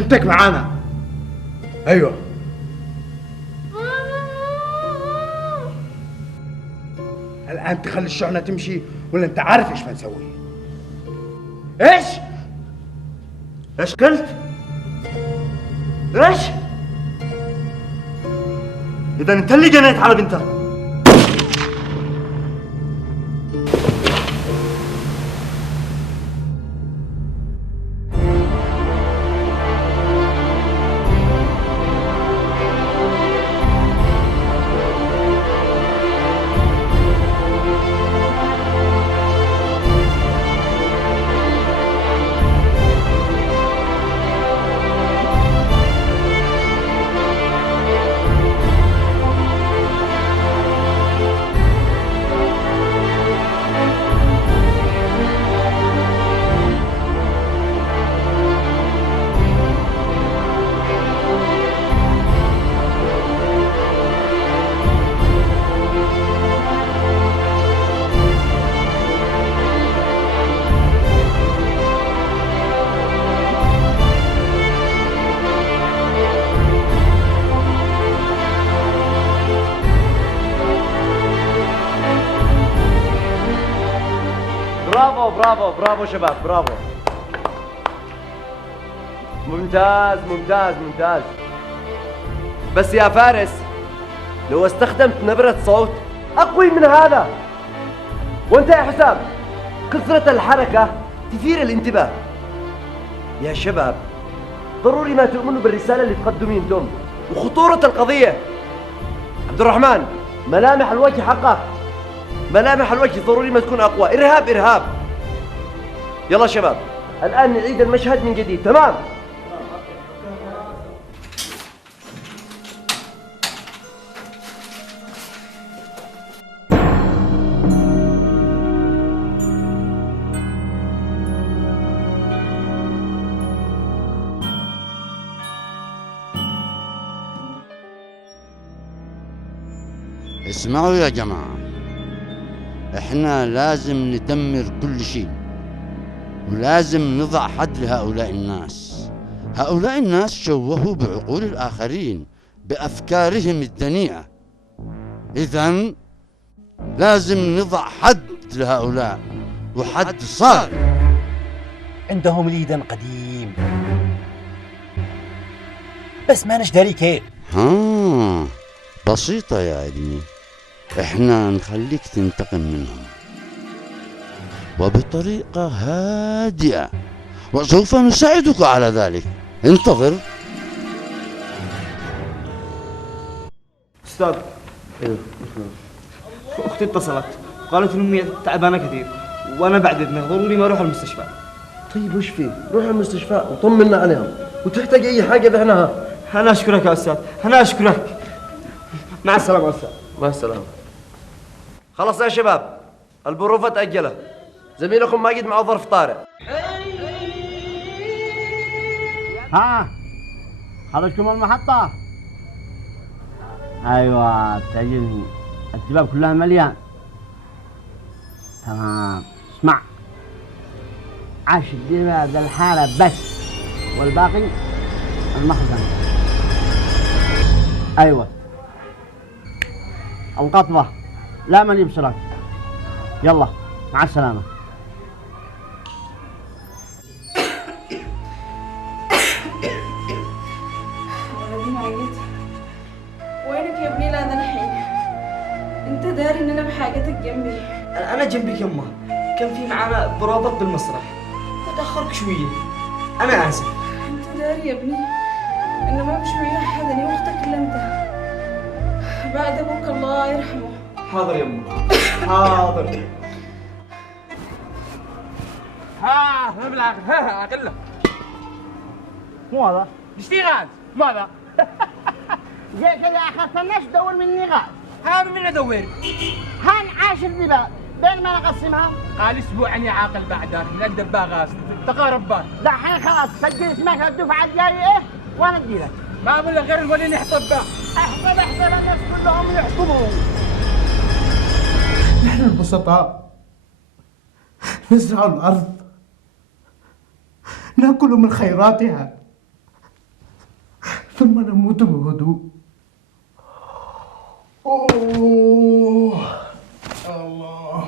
بنتك معانا. ايوه. الان تخلي الشحنه تمشي ولا انت عارف ايش بنسوي؟ ايش؟ ايش قلت؟ ايش؟ اذا انت اللي جنيت على بنتك. برافو برافو شباب، برافو. ممتاز ممتاز ممتاز. بس يا فارس، لو استخدمت نبرة صوت أقوي من هذا. وانت يا حسام، كثرة الحركة تثير الانتباه. يا شباب، ضروري ما تؤمنوا بالرسالة اللي تقدمين انتم وخطورة القضية. عبد الرحمن، ملامح الوجه حقك، ملامح الوجه ضروري ما تكون أقوى. إرهاب إرهاب. يلا شباب، الآن نعيد المشهد من جديد. تمام؟ اسمعوا يا جماعة، احنا لازم ندمر كل شيء، ولازم نضع حد لهؤلاء الناس. هؤلاء الناس شوهوا بعقول الآخرين بأفكارهم الدنيئة. إذن لازم نضع حد لهؤلاء، وحد صار. عندهم ليدن قديم، بس ما نشدري كيف. بسيطة يا ابني، احنا نخليك تنتقم منهم وبطريقة هادئة، وسوف نساعدك على ذلك. انتظر. أستاذ، أختي اتصلت قالت إن أمي تعبانة كثير، وأنا بعد إذنك ضروري ما أروح المستشفى. طيب وش فيه؟ روح المستشفى وطمنا عليهم، وتحتاج أي حاجة ذهنها. أنا أشكرك يا أستاذ، أنا أشكرك. مع السلامة يا أستاذ. مع السلامة. خلص يا شباب، البروفة تأجلت. زميلكم ماجد معه ظرف طارئ. ها، خرجكم المحطة؟ أيوة، تعجبني. السباب كلها مليان. تمام. اسمع، 10 دباب للحالة بس، والباقي المخزن. أيوة، القطبة لا من يبصرك. يلا مع السلامة. ولدي ماجد، وينك يا ابني لهذا الحين؟ انت داري ان انا بحاجتك جنبي. أنا جنبك يمه، كان في معانا بروفات بالمسرح وتأخرك شوية، أنا آسف. انت داري يا ابني ان ما مش معي احد، اني واختك كلمتها بعد ابوك الله يرحمه. حاضر يمه، حاضر. ها نبلع اقله مو هذا اشتي غاز ماذا؟ جاي كذا اخذت الناس تدور مني غاز. ها من ادور؟ هان 10 دباب، بين ما نقسمها؟ قال اسبوعا يا عاقل بعدك من الدباغ غاز تقارب بان. دحين خلاص سجل اسمك الدفعه الجايه ايه وانا ادي لك. ما بقول لك غير الولي نحطب به. احسب الناس كلهم يحسبوه. احنا البسطاء نزرع الأرض، نأكل من خيراتها، ثم نموت بهدوء. أوه الله.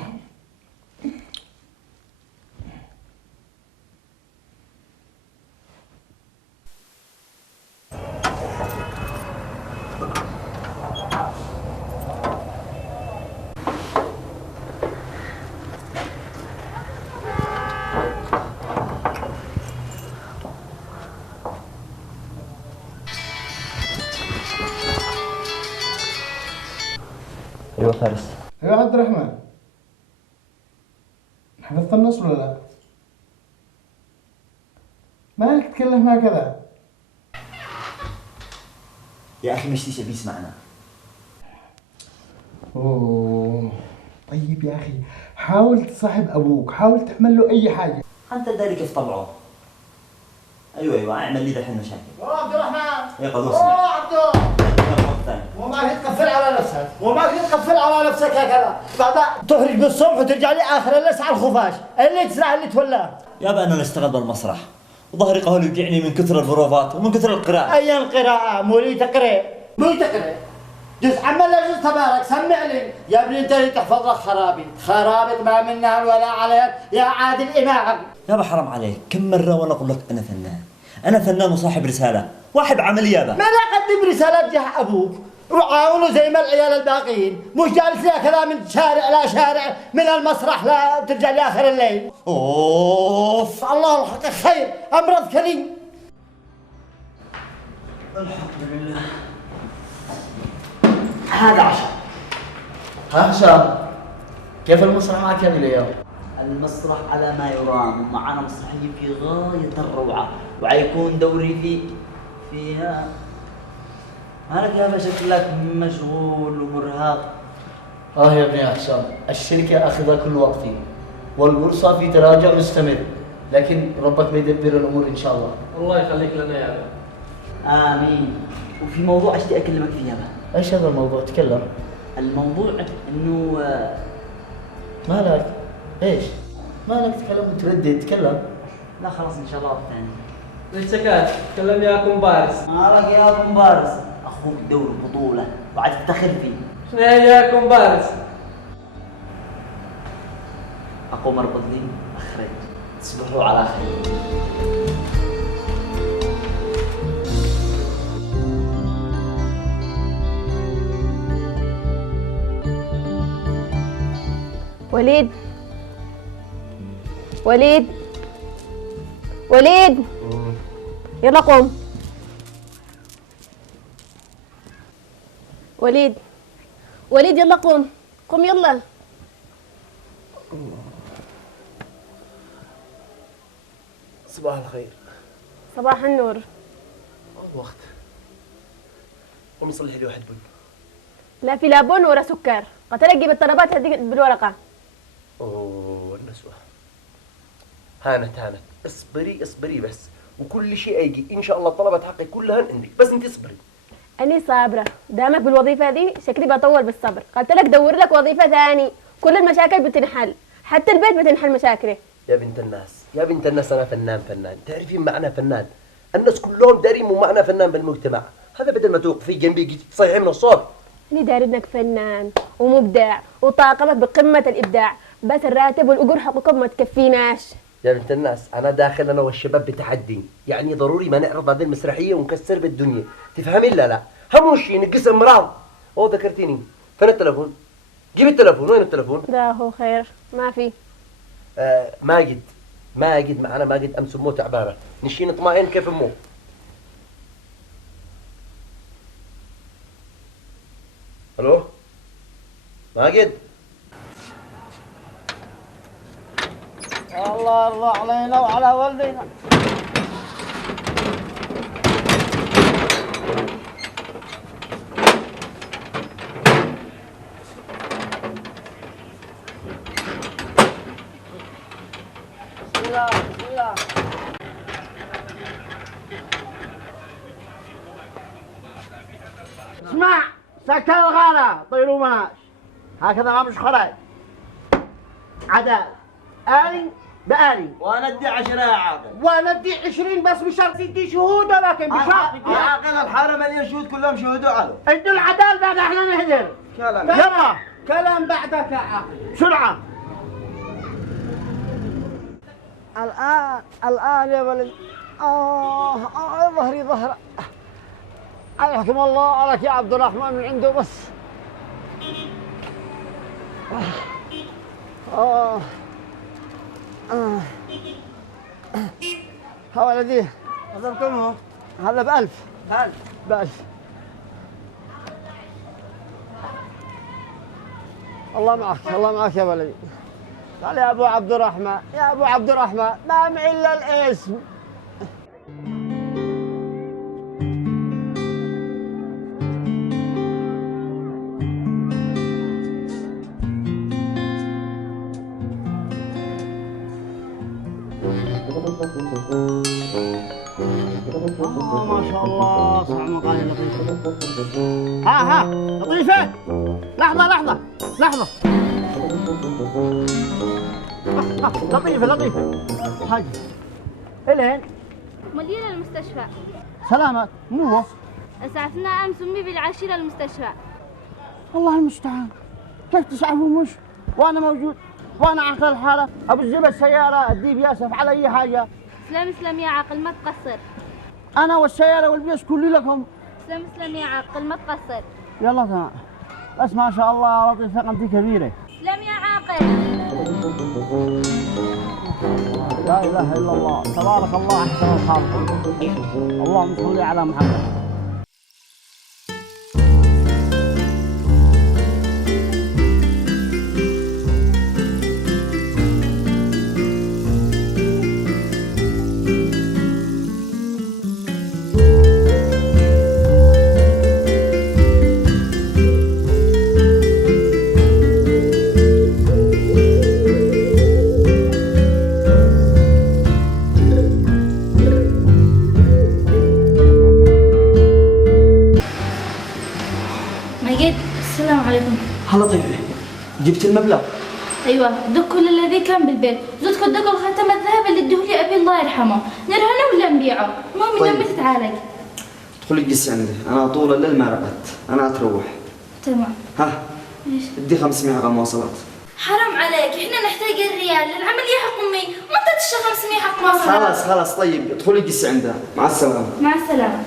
ايوه فارس. يا عبد الرحمن، حفظت النص ولا لا؟ مالك تتكلم هكذا؟ يا أخي مش تيجي بيسمعنا. اوه طيب يا اخي، حاول تصاحب ابوك، حاول تعمل له اي حاجه. أنت داري كيف طبعه. أيوة اعمل لي دحين مشاكل. عبد الرحمن. يا قدوس اسمع. عبدو. وما تقفل على نفسك، وما تقفل على نفسك هكذا، بعدها تخرج بالصبح وترجع لي آخر الليل على الخفاش، اللي تسرع اللي تولاه. يابا أنا اشتغل بالمسرح وظهري قهوة يوجعني من كثر البروفات ومن كثر القراءة. أي القراءة؟ مولي تقرأ. مولي تقرأ. جزء عمل لا جزء تبارك، سمع لي يا ابني، انت اللي تحفظ لك خرابط ما منها ولا عليك يا عادل إمام. يابا حرام عليك، كم مرة وأنا أقول لك أنا فنان وصاحب رسالة، واحد عمل يابا. ما لا قدم رسالة جه أبوك، وعاونوا زي ما العيال الباقيين، مش جالس لي كذا من شارع لا شارع، من المسرح لا ترجع لي آخر الليل. أوف الله الحق خير، أمرض كريم. الحمد لله. هذا عشان. ها حسام، كيف المسرح معك هذه الأيام؟ المسرح على ما يرام، ومعنا مسرحية في غاية الروعة، وعيكون دوري فيها. أنا يا أخي شكلك مشغول ومرهق. يا ابني يا حسام، الشركة أخذها كل وقتي، والبورصة في تراجع مستمر، لكن ربك بيدبر الأمور إن شاء الله. الله يخليك لنا يا أبا. آمين. وفي موضوع أشتي أكلمك فيه أنا. إيش هذا الموضوع؟ تكلم. الموضوع إنه مالك؟ إيش؟ مالك تتكلم وتردد؟ تكلم. لا خلاص إن شاء الله وقت ثاني. ليش سكت؟ تكلم يا كومبارس. مالك يا كومبارس؟ أخوك دور بطولة وعاد تفتخر فيه. شنو يا كومبارس؟ أقوم أركض لي. خير. تصبحوا على خير. وليد يلا قوم. وليد يلا قوم يلا. صباح الخير. صباح النور. وقت قوم صلح لي واحد بن. لا في لا بن ولا سكر، قتلك بالطلبات هذيك بالورقة. اوه النسوة. هانت اصبري بس، وكل شيء هيجي ان شاء الله. الطلبات حقي كلها عندك، بس انت اصبري. أني صابرة، دامك بالوظيفة دي شكلي بطول بالصبر. قلت لك دور لك وظيفة ثاني، كل المشاكل بتنحل، حتى البيت بتنحل مشاكله. يا بنت الناس انا فنان. تعرفين معنى فنان؟ الناس كلهم دارين مو معنى فنان بالمجتمع. هذا بدل ما توقفي جنبي جيت تصيحي من الصوت. أني داري إنك فنان ومبدع وطاقمك بقمة الإبداع، بس الراتب والأجور حقوقهم ما تكفيناش. يا بنت الناس انا داخل انا والشباب بتحدي، يعني ضروري ما نعرض هذه المسرحيه ونكسر بالدنيا، تفهمي؟ لا هم شيء نقص امراض. ذكرتيني، فين التلفون؟ جيب التلفون. وين التلفون؟ لا هو خير ما في. ماجد معنا. ماجد امس امه تعبانه، نشي نطمئن كيف امه. الو ماجد. الله علينا وعلى والدينا. بسم الله. اسمع، سكر الغالة طيروا مناش، هكذا ما مش خراج عداوة. أنا بقالي وانا ادي 10 يا عاقل. وانا ادي 20 بس بشرط يدي شهود ولكن بشرط يا عاقل الحاره مليان شهود كلهم شهدوا عليه. ادوا العدال بعد احنا نهدر. كلام بعدك يا عاقل بسرعه. هذا كم هو؟ هذا ب1000 بال. الله معك الله معك يا ولد. يا ابو عبد الرحمن يا ابو عبد الرحمن ما معي الا الاسم. ما شاء الله صح مقالي لطيفة. ها لطيفة لحظة لطيفة هاي إلين ملينا المستشفى. سلامة مو هو. اسعفنا امس امي بالعشي للمستشفى. الله المستعان كيف تسعفوا مش وانا موجود وانا عقل الحالة ابو الزبد السيارة الديب ياسف على اي حاجة. سلام يا عاقل ما تقصر. انا والسيارة والبيس كله لكم. سلام يا عاقل ما تقصر. يلا تمام بس ما شاء الله لطيفة انت كبيرة. سلام يا عاقل. لا اله الا الله تبارك الله احسن الخالق. اللهم صل على محمد. السلام عليكم. هلا طيبة جبت المبلغ؟ ايوه دك كل الذي كان بالبيت، زدت دك الخاتم الذهب اللي ادوه لي ابي الله يرحمه، نرهنه ولا نبيعه؟ المهم طيب. انه تتعالج. ادخلي اجلسي عندي، انا طول الليل ما رقدت، انا اتروح. تمام. ها ايش؟ ادي 500 على المواصلات. حرام عليك، احنا نحتاج الريال للعمليه حق امي، ما انت تشتغل 500 حق مواصلات. خلاص طيب ادخلي اجلسي عندها، مع السلامة. مع السلامة.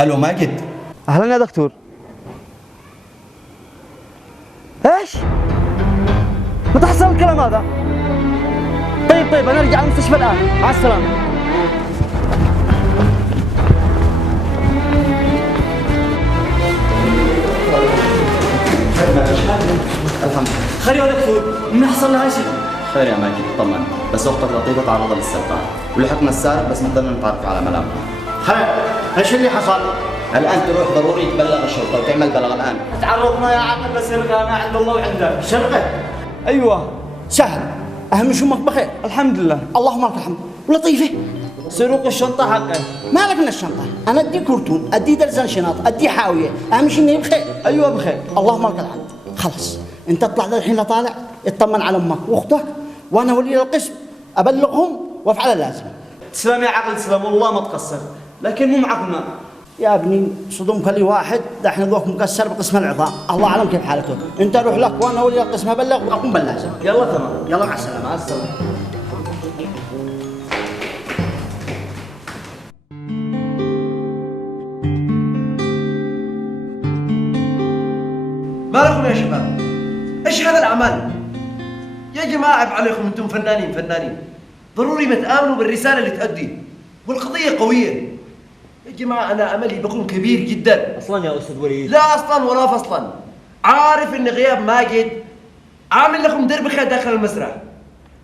الو ماجد. اهلا يا دكتور. ايش؟ متى حصل الكلام هذا؟ طيب انا ارجع المستشفى الان، مع السلامة. الحمد لله. خير يا دكتور، ما حصل لها شيء. خير يا ماجد اطمن، بس اختك لطيفة تعرضت للسرقة، ولحقنا السارق بس ما قدرنا نتعرف على ملامحه. خير ايش اللي حصل؟ الان تروح ضروري تبلغ الشرطه وتعمل بلاغ الان. تعرضنا يا عقل لسرقه ما عند الله وعندك. سرقه؟ ايوه سهل. اهم شو امك بخير؟ الحمد لله. اللهم لك الحمد. ولطيفه؟ سروق الشنطه حقه. مالك من الشنطه؟ انا ادي كرتون، ادي درزن شنط، ادي حاويه، اهم شيء انه بخير. ايوه بخير. اللهم لك الحمد. خلص انت اطلع للحين لطالع اطمن على امك واختك وانا ولي القسم ابلغهم وافعل اللازم. تسلم يا عقل تسلم والله ما تقصر، لكن مو معقولنا. يا ابني صدمك لي واحد دحين ذوق مكسر بقسم العظام، الله اعلم كيف حالته، انت روح لك وانا ولي القسم ابلغ واقوم باللازم. يلا تمام. يلا مع السلامه. مع السلامه. ما لكم يا شباب؟ ايش هذا الاعمال؟ يا جماعه عيب عليكم، انتم فنانين ضروري ما تآمنوا بالرساله اللي تؤدي، والقضيه قويه. يا جماعه انا املي بكون كبير جدا. اصلا يا استاذ وليد. لا اصلا ولا فصلا. عارف ان غياب ماجد عامل لكم دربكه داخل المسرح،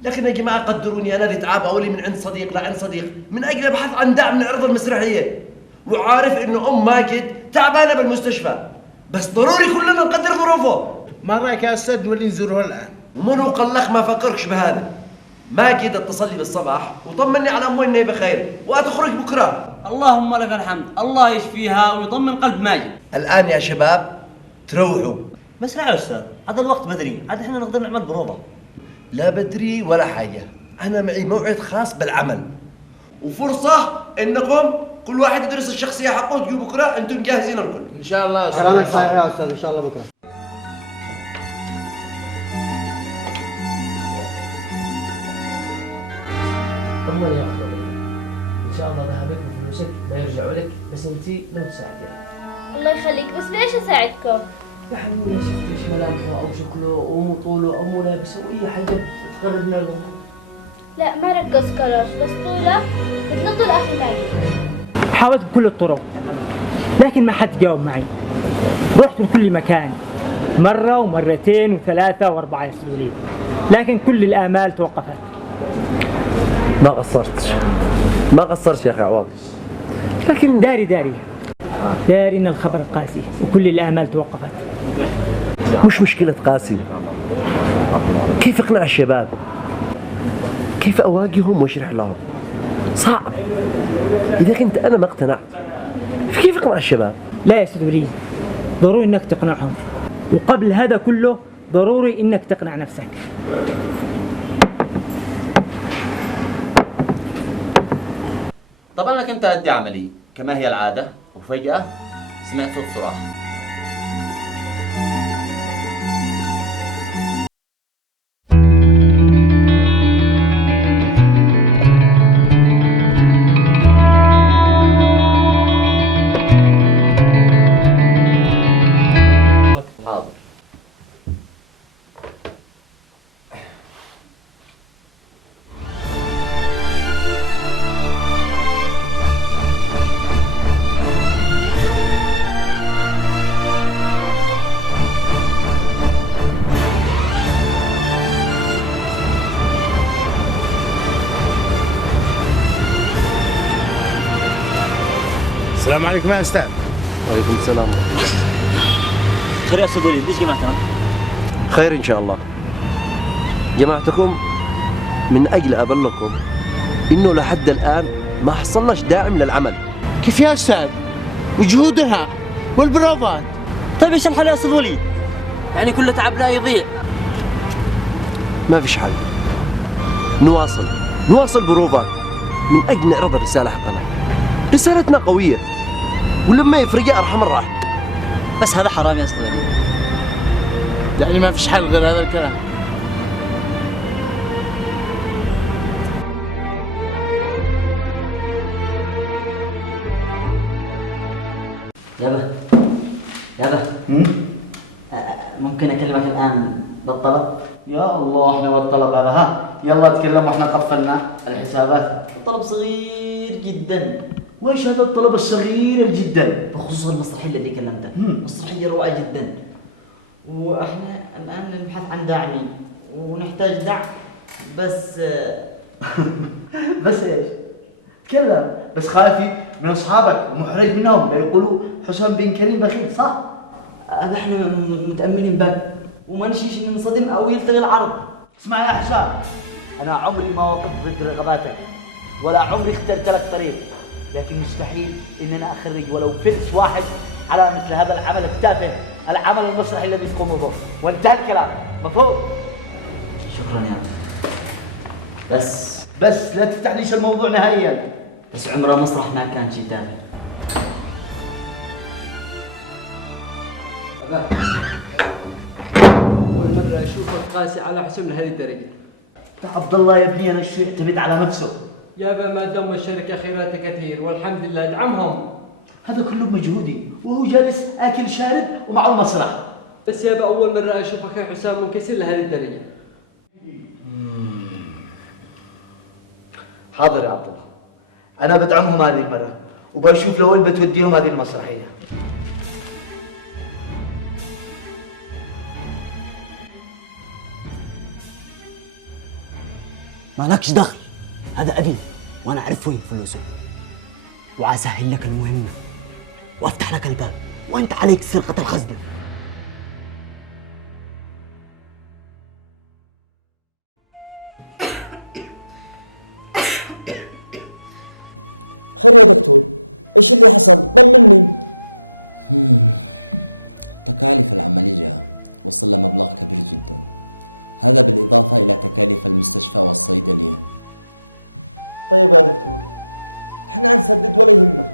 لكن يا جماعه قدروني انا اللي تعب اولي من عند صديق لعند صديق من اجل ابحث عن دعم للعرض المسرحيه، وعارف انه ام ماجد تعبانه بالمستشفى، بس ضروري كلنا نقدر ظروفه. ما رايك يا استاذ نولي نزوره الان؟ ومنو قال لك ما فكركش بهذا؟ ماجد اتصل لي بالصباح وطمني على امه انها بخير واتخرج بكره. اللهم لك الحمد، الله يشفيها ويطمن قلب ماجد. الان يا شباب تروحوا. بس لا يا استاذ، هذا الوقت بدري، عاد احنا نقدر نعمل بروفه. لا بدري ولا حاجه، انا معي موعد خاص بالعمل وفرصه انكم كل واحد يدرس الشخصيه حقه وتجوا بكره انتم جاهزين الكل. ان شاء الله يا استاذ. كلامك صحيح يا استاذ، ان شاء الله بكره. طمني يا اخ لطيفه، ان شاء الله ذهبك وفلوسك ما يرجعوا لك، بس انت لو تساعديها. الله يخليك، بس بايش اساعدكم؟ يا حميد يا شفتي ايش ملامحه او شكله او مو طوله او مو لابسه او اي حاجه تقربنا له. لا ما ركز كلاش، بس طوله مثل طول اخي ماجد. حاولت بكل الطرق لكن ما حد جاوب معي. رحت لكل مكان مرة ومرتين وثلاثة وأربعة يا أستاذ وليد، لكن كل الآمال توقفت. ما قصرت يا اخي عوض، لكن داري إن الخبر قاسي وكل الآمال توقفت. مش مشكله قاسي، كيف اقنع الشباب؟ كيف اواجههم واشرح لهم؟ صعب. اذا كنت انا ما اقتنعت كيف اقنع الشباب؟ لا يا أستاذ وليد، ضروري إنك تقنعهم، وقبل هذا كله ضروري إنك تقنع نفسك. طبعا انا كنت ادي عملي كما هي العاده، وفجاه سمعت صوت صراخ. حاضر. السلام عليكم يا استاذ. وعليكم السلام. خير يا استاذ وليد، ليش جمعتنا؟ خير ان شاء الله. جمعتكم من اجل ابلغكم انه لحد الان ما حصلناش داعم للعمل. كيف يا استاذ؟ وجهودها والبروفات. طيب ايش الحل يا استاذ وليد؟ يعني كل تعب لا يضيع. ما فيش حل. نواصل بروفات من اجل نعرض الرساله حقنا. رسالتنا قويه ولما يفرق ارحم الراحل. بس هذا حرام يا استاذ وليد. يعني ما فيش حل غير هذا الكلام. يابا ممكن اكلمك الان بالطلب؟ يا الله احنا والطلب هذا، ها يلا تكلم واحنا قفلنا الحسابات. طلب صغير جدا. وايش هذا الطلب الصغير جدا؟ بخصوص المسرحيه التي كلمتك، مسرحيه روعه جدا، واحنا الان نبحث عن داعمين ونحتاج دعم. بس بس ايش؟ تكلم. بس خايفي من اصحابك ومحرج منهم ليقولوا حسام بن كريم بخيل، صح؟ نحن متأمنين بك وما نشيش ننصدم أو يلتغي العرض. اسمع يا حسام، أنا عمري ما وقفت ضد رغباتك ولا عمري اخترت لك طريق، لكن مستحيل إن أنا أخرج ولو فلس واحد على مثل هذا العمل التافه، العمل المسرحي الذي تقوم به، وانتهى الكلام. مفهوم؟ شكرا يا أخي. بس لا تفتحليش الموضوع نهائيا. بس عمره مسرح ما كان شي تافه. أول مرة أشوفك قاسي على حسام لهذه الدرجة. عبد الله يا ابني، أنا الشيء يعتمد على نفسه. يابا ما دام الشركة خيراتها كثير والحمد لله، ادعمهم. هذا كله مجهودي وهو جالس آكل شارب ومعه مسرح. بس يابا أول مرة أشوفك يا حسام منكسر لهذه الدرجة. حاضر يا عبد الله، أنا بدعمهم هذه المرة وبشوف لوين بتوديهم هذه المسرحية. مالكش دخل، هذا أبي وأنا أعرف وين فلوسه، وأسهل لك المهمة وأفتح لك الباب، وأنت عليك سرقة الخزنة. خير يا دكتور، ايش اللي حصل؟ طمني. تكاليف العملية وصل لمبلغ كبير جدا، هذا بالإضافة إلى تكاليف المستشفى والصيدلية. طيب يا دكتور، احنا هنسدد ولا يهمك.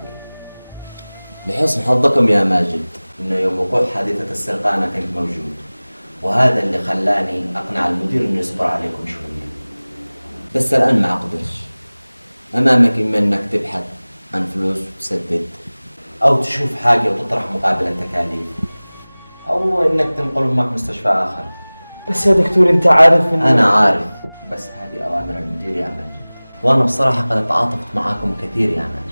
لحسن حظكم يا ماجد إنه يوم وقوع حادثة السرقة أنا كنت موجود، وهذا اللي خلاني أقنع المدير إنه يصبر عليكم شوية. بس الآن ما أقدرش. أمامك إما إنك تبحث عن فلوس وتسدد، أو تشوف حاجة وتطرح مقابل التكاليف، أو إنك تنقل أمك مستشفى آخر. بس يا دكتور أنت عارف إن أنا عارف، بس هذه أوامر المدير يا ماجد، وأنا بصراحة قد تعاطفت معاكم كثير يا ماجد.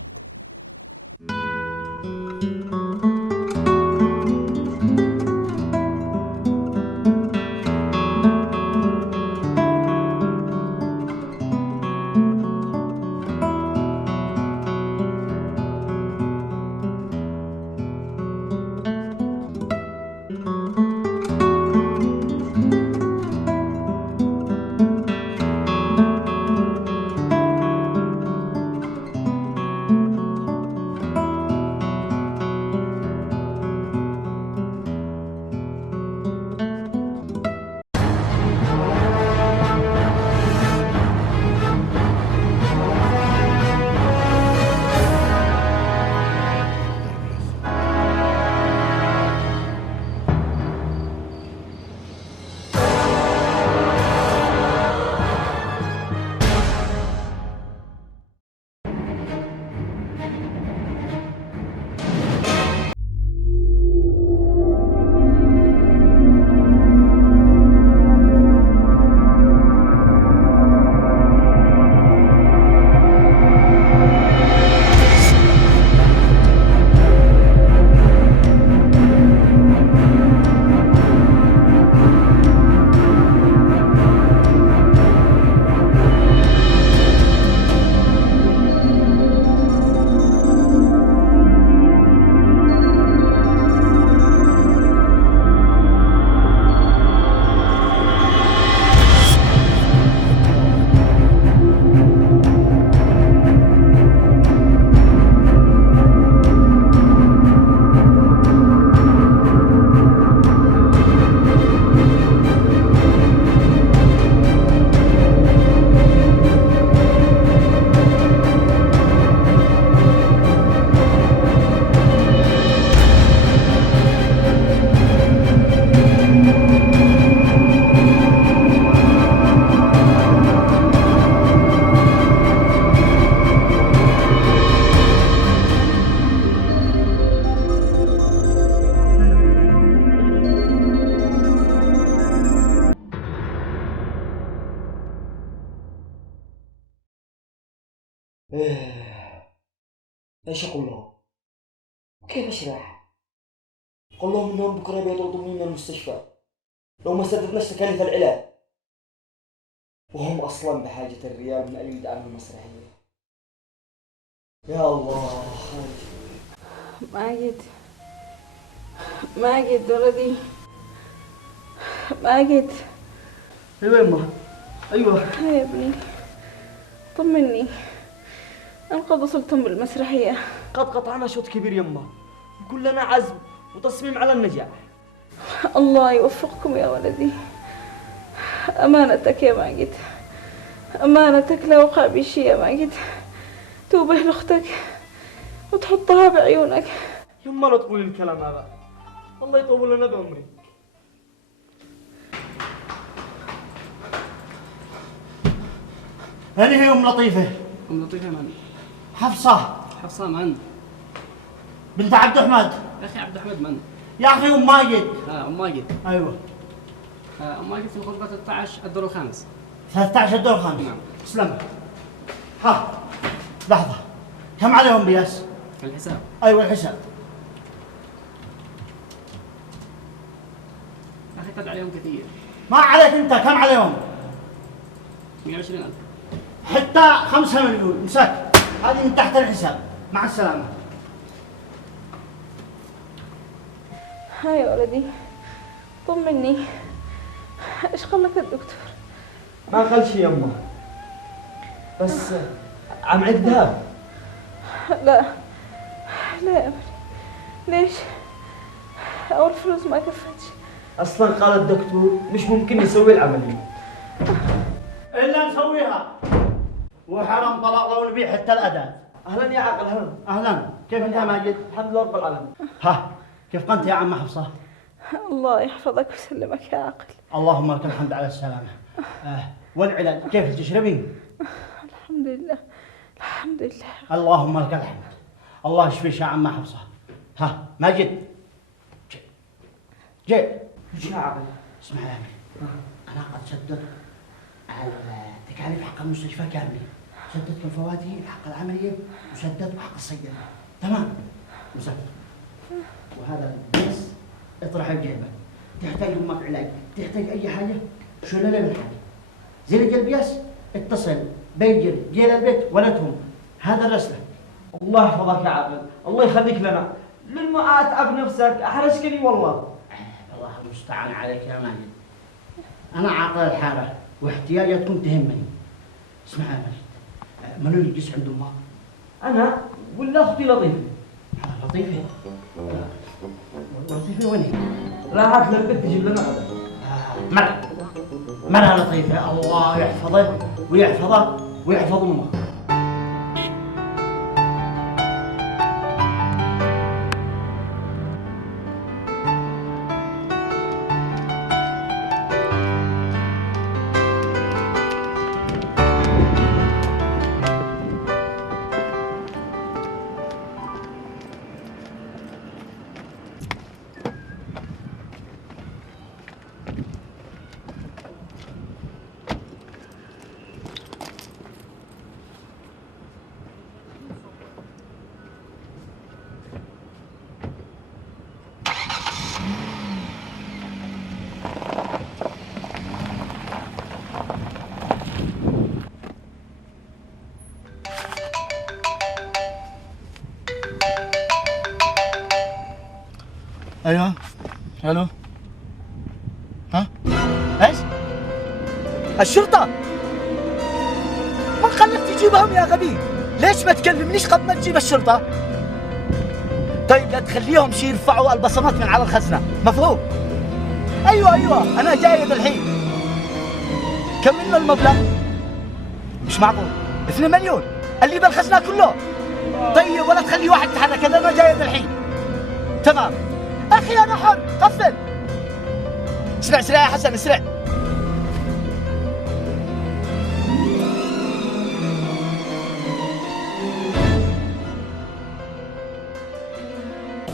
ايش اقول لهم؟ كيف اشرح؟ قل لهم انهم بكره بيطردوني من المستشفى لو ما سددناش تكاليف العلاج، وهم اصلا بحاجه الريال من اجل دعم المسرحيه. يا الله خالد. ماجد ولدي ماجد. ايوه يما ايوه. يا ابني طمني، أنا قد وصلتم بالمسرحية. قد قطعنا شوط كبير يما، وكلنا عزم وتصميم على النجاح. الله يوفقكم يا ولدي. أمانتك يا ماجد، أمانتك لا وقع بشي يا ماجد. توبه لأختك وتحطها بعيونك. يما لا تقولي الكلام هذا، الله يطول لنا بعمرك. هذه هي ام لطيفه. حفصه من؟ بنت عبد الرحمن. اخي عبد الحميد من؟ يا اخي ام ماجد. ام ماجد. ايوه. ام ماجد في الغرفه 13 الدور الخامس. 13 الدور الخامس. اسلم. ها لحظه، كم عليهم بياس؟ الحساب. ايوه الحساب. اخي قد عليهم كثير. ما عليك انت، كم عليهم؟ 120. حتى 5 مليون مسك، هذه من تحت الحساب. مع السلامة. هاي يا ولدي طمني، ايش قال لك الدكتور؟ ما قال شيء يما، بس عم عدها. لا لا ليش؟ أو فلوس ما تفتش. اصلا قال الدكتور مش ممكن نسوي العملية الا نسويها، وحرام طلاق لو نبيع حتى الاداة. اهلا يا عقل. اهلا اهلا، كيف انت يا ماجد؟ الحمد لله رب العالمين. ها كيف قنت يا عم حفصة؟ الله يحفظك ويسلمك يا عقل. اللهم لك الحمد على السلامة. والعلاج كيف تشربين؟ الحمد لله الحمد لله. اللهم لك الحمد. الله يشفيك يا عم حفصة. ها ماجد جي وش يا عقل؟ اسمع يا عمي، انا قد سددت التكاليف حق المستشفى كامله، سددت الفواتير حق العمليه وسددت حق الصيدليه. تمام مسك. وهذا الناس اطرح بجيبك، تحتاج امك علاج، تحتاج اي حاجه شيلها لي من حاجه. زلج البياس اتصل بيجري جيل البيت ولدهم. هذا الرسله. الله يحفظك يا عقل، الله يخليك لنا، للما اتعب نفسك احرجكني والله. الله المستعان عليك يا ماجد. انا عاقل الحاره واحتياجاتكم تهمني. اسمع يا ماجد، منو اللي يجلس عند امك؟ انا ولا اختي لطيفه؟ لطيفه؟ ولطيفه وين هي؟ راحت للبيت تجيب لنا غدا. مرة لطيفه، الله يحفظه ويحفظك ويحفظ امك. ايوه الو. ها ايش؟ الشرطة؟ ما خليك تجيبهم يا غبي، ليش ما تكلمنيش قبل ما تجيب الشرطة؟ طيب لا تخليهم شي يرفعوا البصمات من على الخزنة، مفهوم؟ ايوه انا جاي الحين. كم منه المبلغ؟ مش معقول 2 مليون اللي بالخزنة كله. طيب ولا تخلي واحد يتحرك، انا جاي الحين. تمام اخي انا حر، قفل. اسرع يا حسن اسرع.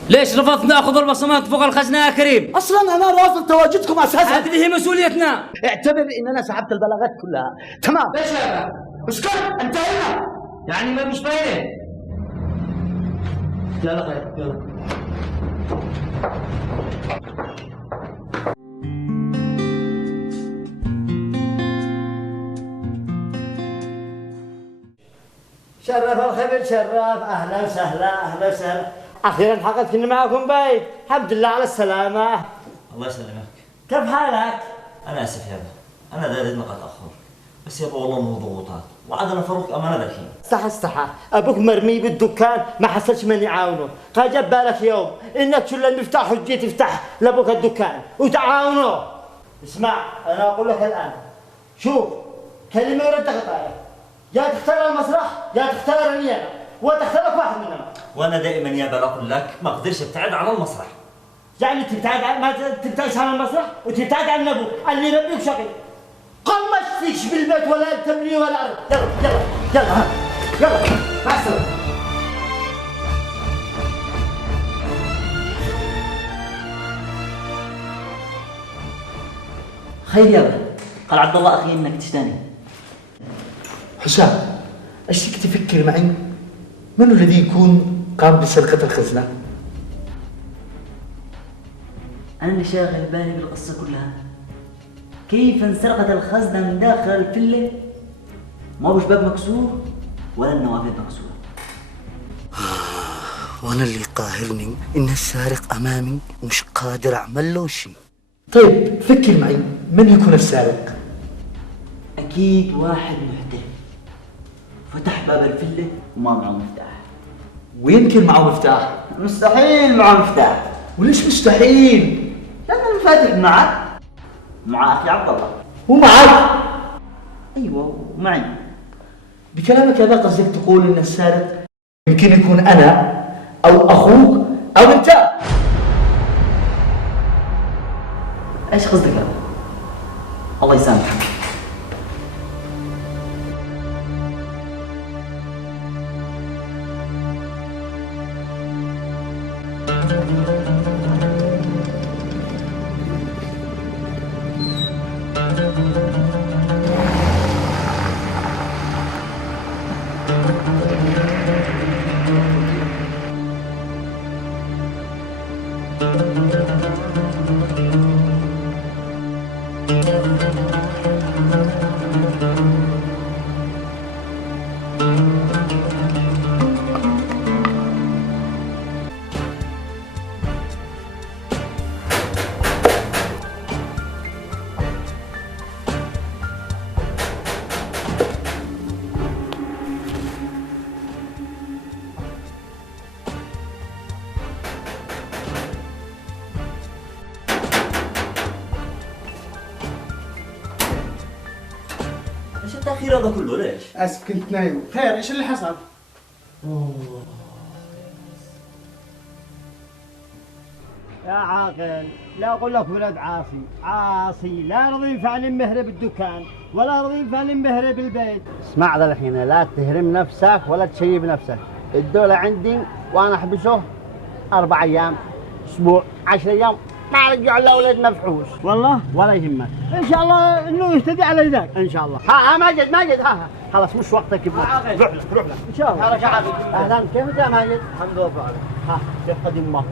ليش رفضت ناخذ البصمات فوق الخزنه يا كريم؟ اصلا انا رافض تواجدكم اساسا. هذه هي مسؤوليتنا. اعتبر ان انا سحبت البلاغات كلها. تمام. ليش يا اسكت انتهينا. يعني ما مش باينه. يلا طيب يلا. شرف الخبر شرف، اهلا وسهلا اهلا وسهلا. اخيرا حققت اني معكم بيت، الحمد لله على السلامة. الله يسلمك. كيف حالك؟ انا اسف يابا، انا داري انك اتاخر، بس يابا والله انه ضغوطات، وعاد انا فاروق امانه الحين. استحى ابوك مرمي بالدكان ما حصلش من يعاونه، قال جاب بالك يوم انك شل المفتاح وجيت تفتح لابوك الدكان وتعاونه. اسمع انا اقول لك الان، شوف كلمه يرد خطايا، يا تختار المسرح يا تختار النيابه، وتختار لك واحد منهم. وانا دائما يابا اقول لك ما اقدرش ابتعد عن المسرح. يعني تبتعد عن ما تبتعدش عن المسرح وتبتعد عن ابوك اللي يربيك شقي. قمش فيكش بالبيت ولا التمرين ولا أرض. يلا يلا يلا يلا مع السلامه. خير يابا، قال عبد الله اخي انك تشتاني. حسام، ايش فيك تفكر معي؟ من الذي يكون قام بسرقة الخزنة؟ انا اللي شاغل بالي بالقصه كلها، كيف انسرقت الخزنه من داخل الفله ما بوش باب مكسور ولا النوافذ مكسوره. وانا اللي قاهرني ان السارق امامي ومش قادر اعمل له شيء. طيب فكر معي، من يكون السارق؟ اكيد واحد محترف فتح باب الفله وما معه مفتاح. ويمكن معه مفتاح. مستحيل معه مفتاح. وليش مستحيل؟ لأن المفاتيح معك، مع أخي عبد الله. ومعك؟ أيوة ومعي. بكلامك هذا قصدك تقول إن السارق يمكن يكون أنا أو أخوك أو أنت. إيش قصدك هذا؟ الله يسامحك. ايش التاخير هذا كله ليش؟ اسف كنت نايم. خير ايش اللي حصل؟ يا عاقل لا اقول لك ولد عاصي، عاصي لا رضي ينفعني مهرب الدكان ولا رضي ينفعني مهرب البيت. اسمع ذا الحين، لا تهرم نفسك ولا تشيب نفسك، الدولة عندي وانا احبسه 4 ايام، اسبوع، 10 ايام، ما رجع له ولد مفحوش. والله ولا يهمك، ان شاء الله انه يهتدي على يدك ان شاء الله. ها ماجد ماجد، ها خلاص مش وقتك يفوت. روح لك روح لك ان شاء الله. اهلا كيف انت يا ماجد؟ الحمد لله فعلا. ها كيف قدم الله؟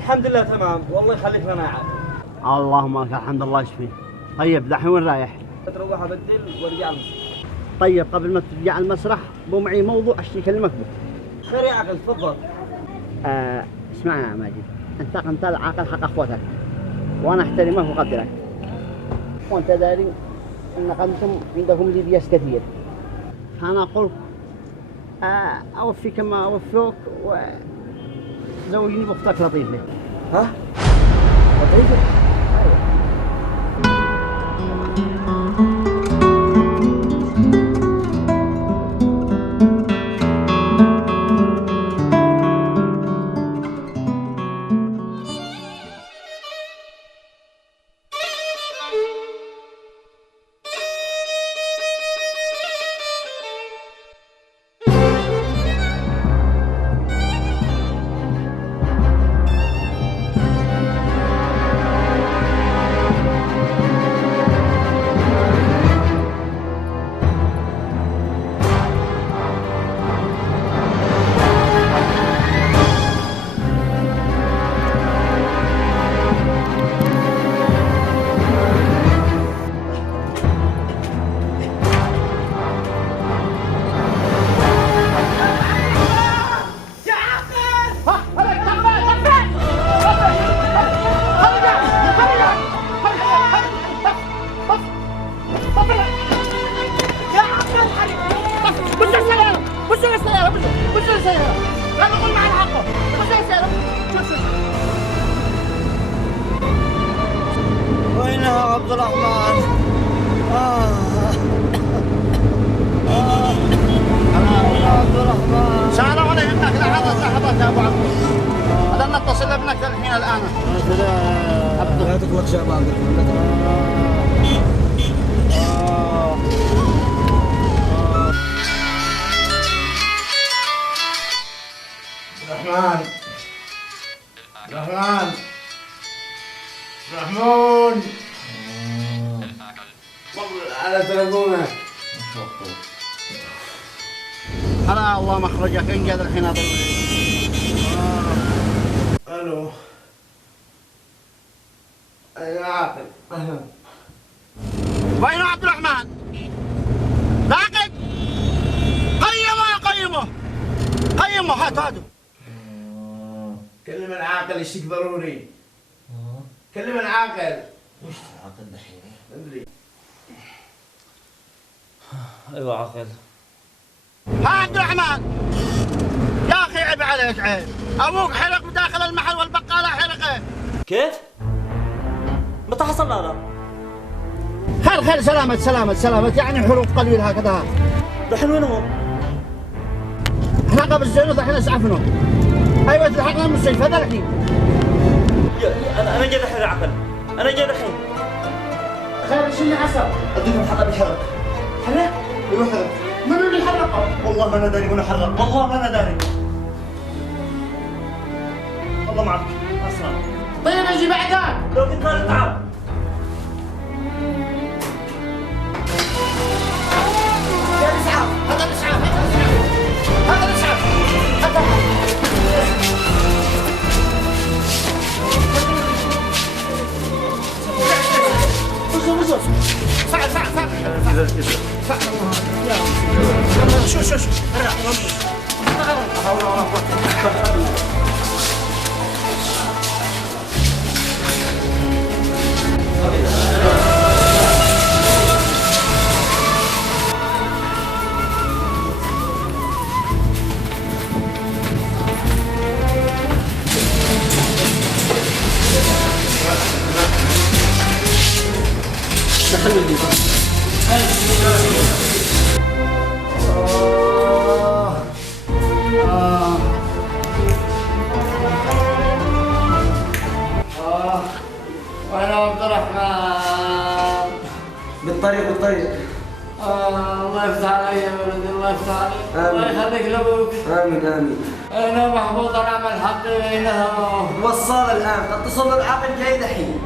الحمد لله تمام، والله يخليك لنا عاد. اللهم لك الحمد، الله يشفيك. طيب دحين وين رايح؟ تروح ابدل وارجع المسرح. طيب قبل ما ترجع المسرح مو معي موضوع اشتي اكلمك به. خير يا عقل تفضل. اسمع يا ماجد، انت العاقل حق اخوتك وانا احترمك وقدرك، وانت داري ان قمتم عندكم لبياس كثير. انا اقول اوفي كما اوفوك وزوجني باختك لطيفه. ها؟ لطيفه؟ يا عبد الرحمن. عبد الرحمن سارة ولا يهمك، لحظات يا ابو عبد. هذا نتصل بابنك الحين الان. لا تقلق شعبان. رحمن رحمن رحمون على تلفونه. أنا الله مخرجك انقذ الحين هذا. الو يا عاقل. وين عبد الرحمن؟ باقي قيمه هات. كلم العاقل يشتك ضروري. كلم العاقل. وش العاقل دحين؟ ادري. ايوه عاقل. ها عبد الرحمن يا اخي عيب عليك عيب. ابوك حرق بداخل المحل والبقاله حرقه. كيف؟ متى حصل هذا؟ خير سلامة يعني حروق قليل هكذا. دحين وين هو؟ احنا قبل الزينة الحين اسعفنا. ايوه تلحقنا المستشفى هذا الحين. انا جاي الحين يا عقل. انا جاي الحين. خير شو اللي حصل؟ اديكم حلقه بالحرق. حرق؟ منو حرق؟ منو اللي حرقه؟ والله ما انا داري منو حرق، والله ما انا داري. والله معك. اسمع. طيب اجي بعدك. لو كنت طالع تعال. هذا الاسعاف. شو وين عبد الرحمن؟ بالطريق. الله يفتح علي يا ولدي، الله يفتح عليك. الله يخليك لابوك. آمين. انا محفوظ العمل حقي بينهم. وصل الآن، اتصل بالعاقل جاي دحين.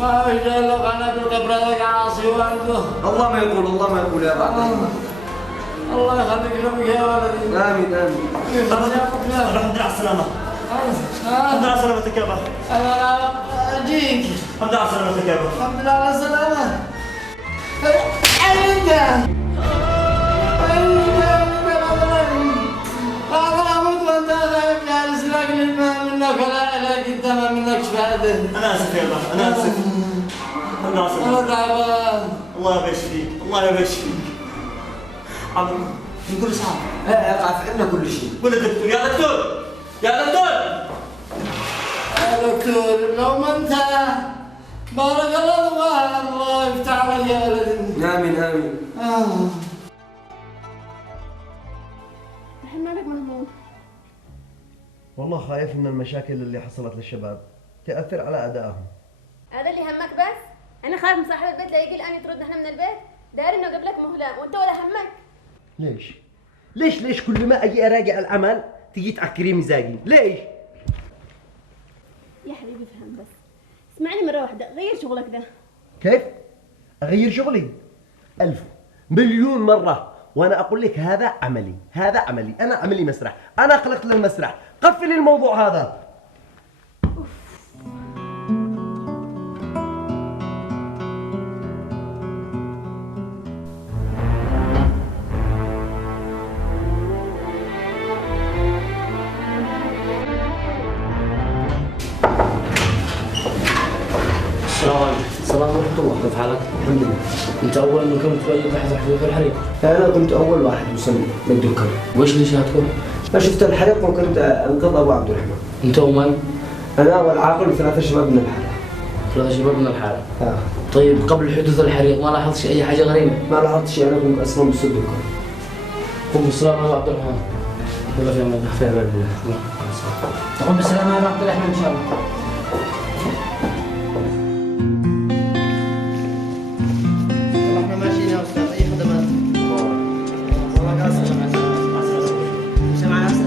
ما وش قال له قناة القبرة عاصي والده. الله ما يقول يا بعض. الله يخليك لابوك يا ولدي. آمين. الحمد لله على السلامة. الحمد لله على سلامتك يابا. انا اجيك. الحمد لله على سلامتك يابا. الحمد لله على السلامة. انت اموت وانت خايف جالس لاقي ما منك ولا الاقي انت ما منك شفاده. انا اسف يابا، انا اسف. انا اسف. انا تعبان. الله يبشفيك، الله يبشفيك. عمرو من كل ساعة. اقف عندنا كل شيء. ولا دكتور، يا دكتور. يا دكتور لو ما انت بارك الله يفتح عليك يا ولدي. آمين. الحين مالك مهموم؟ والله خايف ان المشاكل اللي حصلت للشباب تأثر على أدائهم. هذا اللي همك بس؟ أنا خايف من صاحب البيت لا يجي الآن يطردنا احنا من البيت، داري إنه قبلك مهلة وأنت ولا همك. ليش كل ما أجي أراجع العمل تيجي تعكري مزاجي؟ ليش؟ يا حبيبي افهم بس، اسمعني مرة واحدة، غير شغلك ده. كيف؟ أغير شغلي؟ 1000 مليون مرة، وأنا أقول لك هذا عملي، أنا عملي مسرح، أنا خلقت للمسرح، قفلي الموضوع هذا. السلام ورحمة الله، كيف حالك؟ الحمد لله. أنت أول من كنت تؤيد لحظة حدوث الحريق؟ أنا كنت أول واحد وصلني للدكان. وإيش اللي شاهدكم؟ أنا شفت الحريق وكنت أنقذ أبو عبد الرحمن. أنت ومن؟ أنا والعاقل وثلاثة شباب من الحارة. 3 شباب من الحالة. طيب قبل حدوث الحريق ما لاحظت أي حاجة غريبة؟ ما لاحظت شيء، أنا كنت أصلا بالصدق. قم بالسلامة يا عبد الرحمن. يلا في أمان الله. في أمان الله. تقوم بالسلامة يا عبد الرحمن إن شاء الله. احنا ماشيين يا أستاذ، أي خدمات؟ والله قاصر مع نفسك.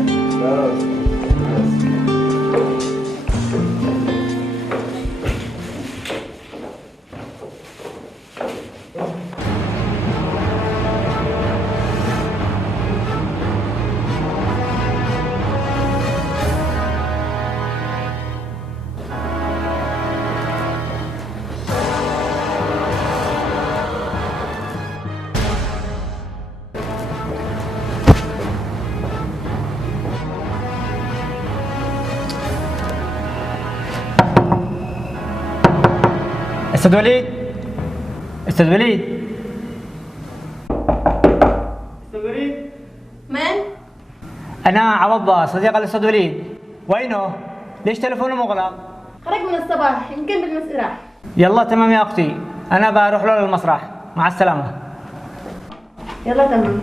أستاذ وليد، أستاذ وليد، أستاذ وليد. من؟ أنا عوض صديق الأستاذ وليد. وينه؟ ليش تليفونه مغلق؟ خرج من الصباح، يمكن بالمسرح. يلا تمام يا أختي، أنا بروح له للمسرح. مع السلامة. يلا تمام.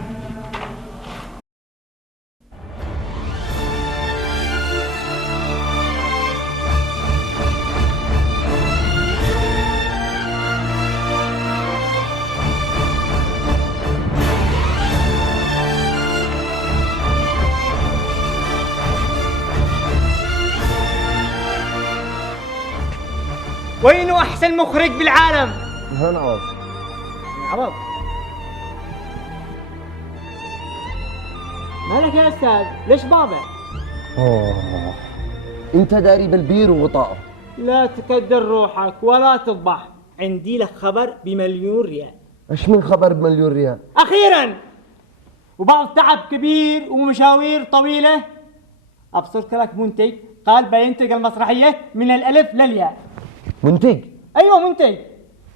وينه أحسن مخرج بالعالم؟ هلا عوض. عوض. مالك يا أستاذ؟ ليش ضابع؟ أنت داري بالبير وغطائه. لا تكدر روحك ولا تضبح، عندي لك خبر ب1,000,000 ريال. إيش من خبر ب1,000,000 ريال؟ أخيراً! وبعد تعب كبير ومشاوير طويلة أبصرت لك منتج قال بينتج المسرحية من الألف للياء. منتج؟ أيوة منتج.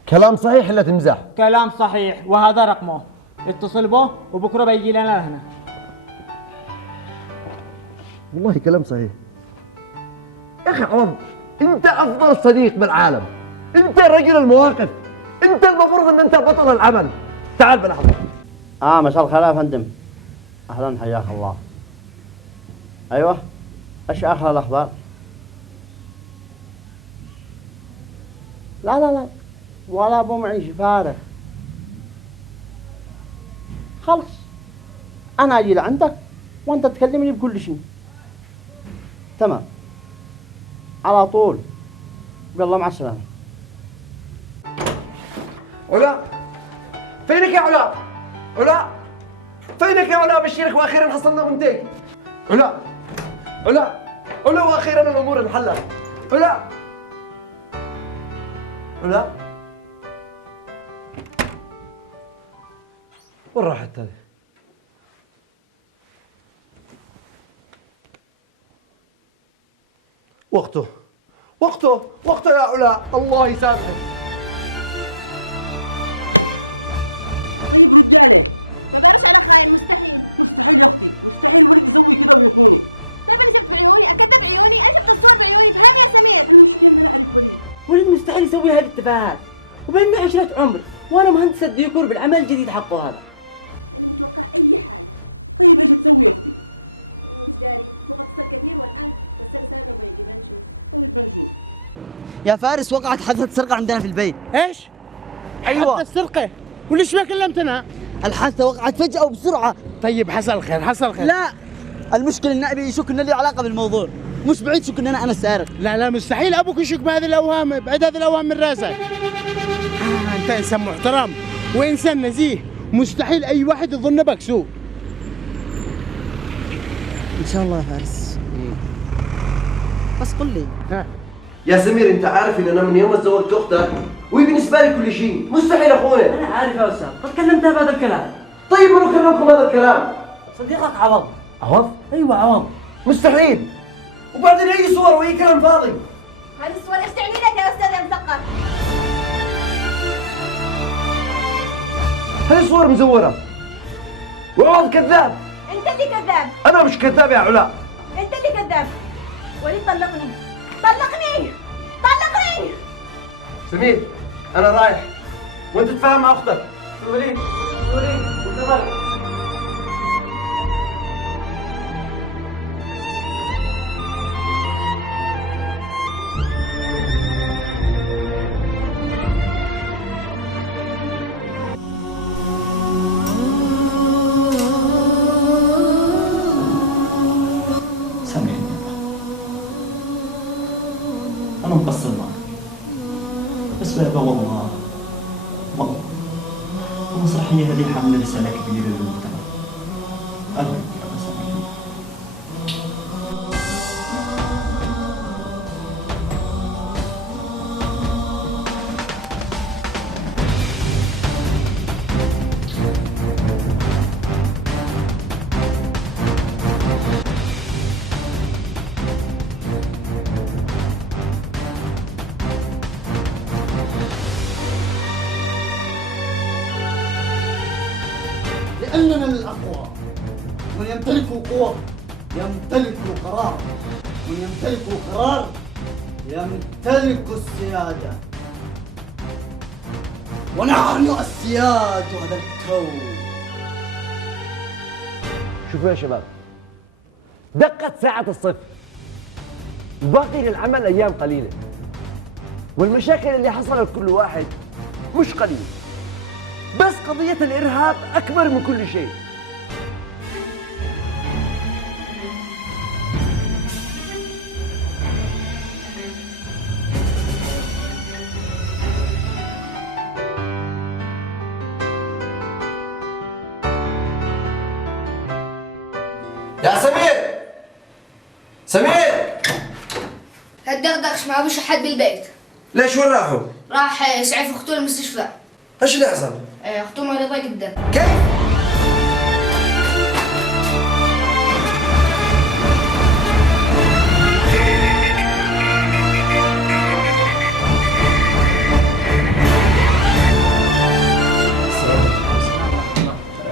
كلام صحيح ولا تمزح؟ كلام صحيح، وهذا رقمه، اتصل به وبكرة بيجي لنا هنا. والله كلام صحيح. يا أخي عوض، أنت أفضل صديق بالعالم، أنت رجل المواقف، أنت المفروض أن أنت بطل العمل. تعال بالأخبار. مساء الخير يا فندم. أهلا حياك الله. أيوه، إيش آخر الأخبار؟ لا ولا أبو معيش فارغ. خلص أنا أجي لعندك وأنت تكلمني بكل شيء. تمام على طول. يلا مع السلامة. علا، فينك يا علا؟ علا، فينك يا علا؟ بشيرك واخيرا حصلنا منتج. علا، واخيرا الامور انحلت. علا، وين راحت هذه؟ وقته يا علا، الله يسامحك. طيب ردي عليه. ما بقرش على خاين، مستحيل. مستحيل يا اختي، مستحيل ولد يسوي كذا ويخوني. طيب انا شفت بعيوني، اكذب بعيوني، انا شفت الصور بعيوني، فهم يا سمير. المشكلة ما نعرف وليد مستحيل يسوي هذه التفاهات، وبين ما عشرة عمر، وانا مهندسة ديكور بالعمل الجديد حقه هذا. انا متوقع اي حاجة. طيب ايش تسوي يا اختي؟ انا مش داري، هو قد اتصل كثير والان بس رسالة بيجي بنشوف. طيب بنشوف. يا فارس وقعت حادثة سرقة عندنا في البيت. ايش؟ ايوه حادثة سرقة؟ وليش ما كلمتنا؟ الحادثة وقعت فجأة وبسرعة. طيب حصل خير. لا، المشكلة ان ابي يشك ان لي علاقة بالموضوع، مش بعيد يشك ان انا السارق. لا مستحيل ابوك يشك بهذه الاوهام، ابعد هذه الاوهام من راسك. انت انسان محترم وانسان نزيه، مستحيل اي واحد يظن بك سوء. ان شاء الله يا فارس. بس قل لي يا سمير، انت عارف ان انا من يوم ما تزوجت اختك وهي بالنسبه لي كل شيء، مستحيل اخونك. انا عارف يا استاذ، قد كلمتها بهذا الكلام. طيب انا كلمكم هذا الكلام. صديقك عوض. عوض؟ ايوه عوض. مستحيل. وبعدين اي صور واي كلام فاضي. هذه الصور ايش تعني لك يا استاذ يا مثقف؟ هذه الصور مزوره. وعوض كذاب. انت اللي كذاب. انا مش كذاب يا علا. انت اللي كذاب. وليد طلقني. سمير انا رايح وانت تتفاهم مع اختك. وليد أنا مقصر معك، بس بابا والله المسرحية هذه حاملة رسالة كبيرة للمجتمع. أنا لأننا الأقوى، من يمتلك قوة يمتلك قرار، من يمتلك قرار يمتلك السيادة، ونحن السياد على الكون. شوفوا يا شباب، دقت ساعة الصفر وباقي للعمل أيام قليلة، والمشاكل اللي حصلت لكل واحد مش قليلة، بس قضية الإرهاب أكبر من كل شيء. يا سمير سمير، هالدغدغش ما ابوش حد بالبيت. ليش وين راحوا؟ راح يسعف اخته المستشفى. ايش اللي حصل؟ اخته مريضة جدا. كيف؟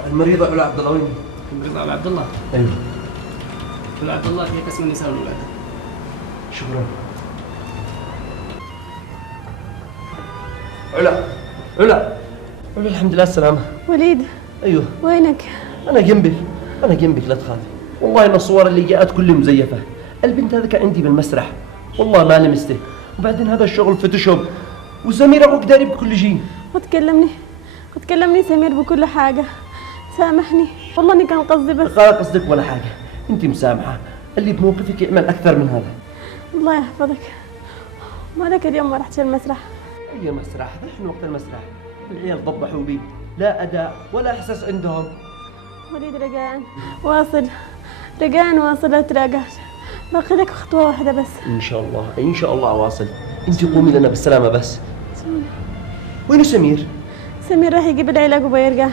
المريضة علا عبد الله وين؟ عبد الله. ايوه. عبد الله في قسم النساء والولاد. شكرا. علا الحمد لله على السلامة. ايوه. انا جنبك لا تخاف. والله ان الصور اللي جاءت كلها مزيفة. البنت هذه كانت بالمسرح. والله ما لمستك. وبعدين هذا الشغل فوتوشوب. وسمير ابوك داري بكل شيء. تكلمني سمير بكل حاجة. سامحني والله ما كان قصدي بس. لا قصدك ولا حاجة. انت مسامحة. اللي بموقفك يعمل اكثر من هذا. الله يحفظك. وانا كل يوم رحت المسرح. اي مسرح، نحن وقت المسرح. العيال ضبحوا بي، لا اداء ولا احساس عندهم. مريض رجان واصل اتراجع. باخذك خطوة واحدة بس. ان شاء الله اواصل. انت قومي لنا بالسلامة بس. وين سمير؟ سمير راح يجيب العلاج بعيادة.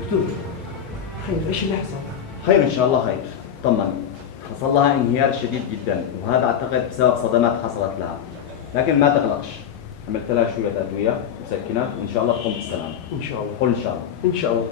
دكتور خير، ايش اللي حصل؟ خير ان شاء الله خير، طمني. حصل لها انهيار شديد جدا، وهذا اعتقد بسبب صدمات حصلت لها، لكن ما تقلقش، عملت لها شويه ادويه مسكنات وان شاء الله تقوم بالسلامه. ان شاء الله. قل ان شاء الله. ان شاء الله.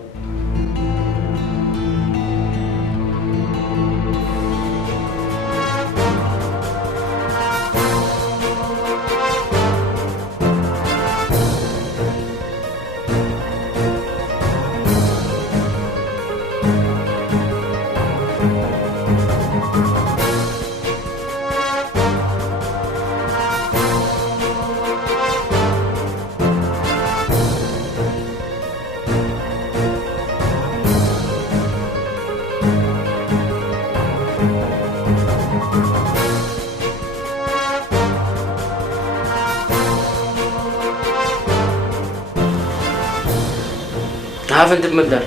عافنت بمقدار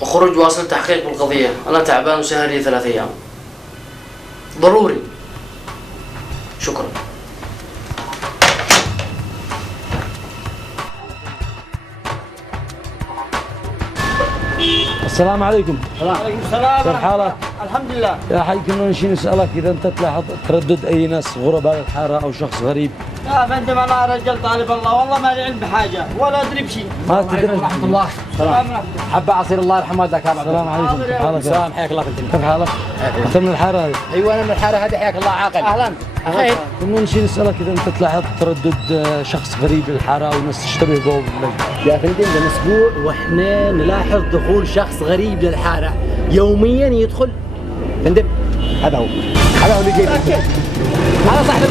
وخرج واصل تحقيق بالقضية. أنا تعبان وسهر لي 3 أيام ضروري. شكرا. السلام عليكم. وعليكم السلام. كيف حالك؟ الحمد لله. يا حي كنا نشي نسألك إذا أنت تلاحظ تردد أي ناس غرباء الحارة أو شخص غريب يا فندم انا رجل طالب الله والله ما لي علم بحاجه ولا ادري بشيء. ما تدري ورحمة الله. سلام. حبة عصير الله يرحمه وداك عبد السلام عليكم. حالك سلام حياك الله كيف حالك؟ انت من الحارة هذه؟ ايوه انا من الحارة هذه حياك الله عاقل. اهلا. خير. كنا نشي نسألك اذا انت تلاحظ تردد شخص غريب للحارة وناس تشتبه به يا فندم ده اسبوع واحنا نلاحظ دخول شخص غريب للحارة يوميا يدخل. فندم هذا هو اللي جاي. هذا صاحب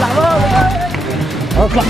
لحظة اطلع.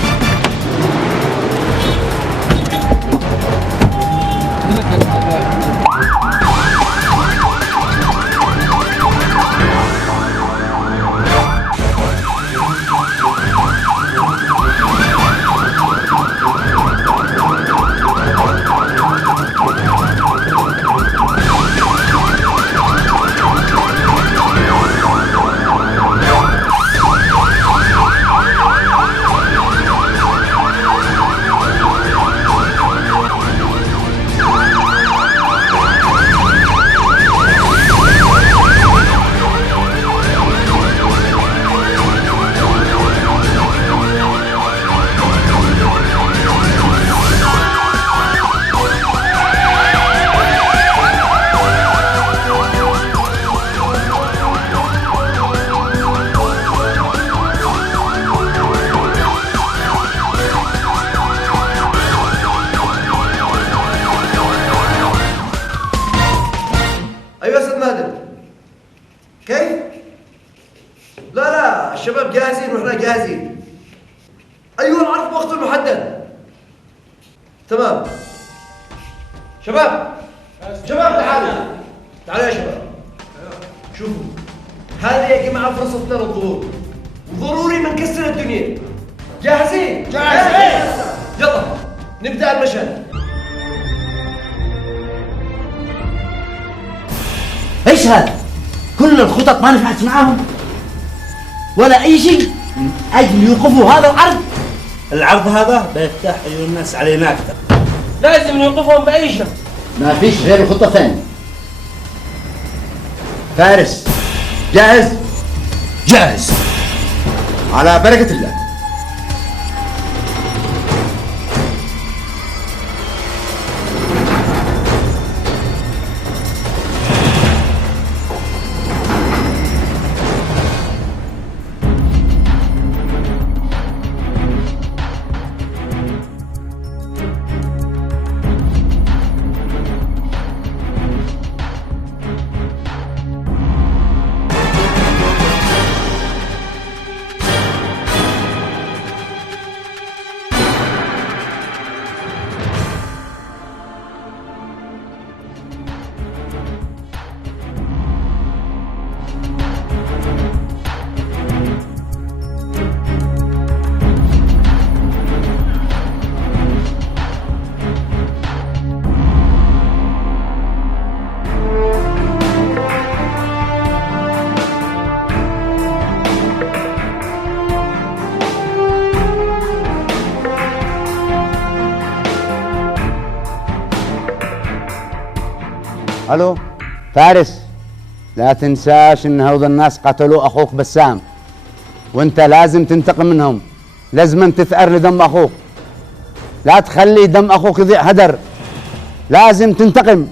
ايوه استاذ مهدي. كيف؟ لا الشباب جاهزين واحنا جاهزين. ايوه نعرف وقت المحدد. تمام. شباب تعالوا يا شباب. شوفوا هذه يا جماعه فرصتنا للظهور وضروري ما نكسر الدنيا. جاهزين؟ يلا نبدا المشهد. ايش هذا؟ كل الخطط ما نفعت معاهم ولا اي شيء من اجل يوقفوا هذا العرض. العرض هذا بيفتح عيون الناس علينا اكثر. لازم نوقفهم باي شيء. ما فيش غير خطة ثانية. فارس جاهز؟ جاهز على بركة الله. الو فارس، لا تنساش ان هذول الناس قتلوا اخوك بسام، وانت لازم تنتقم منهم. لازم تثأر لدم اخوك، لا تخلي دم اخوك يضيع هدر، لازم تنتقم.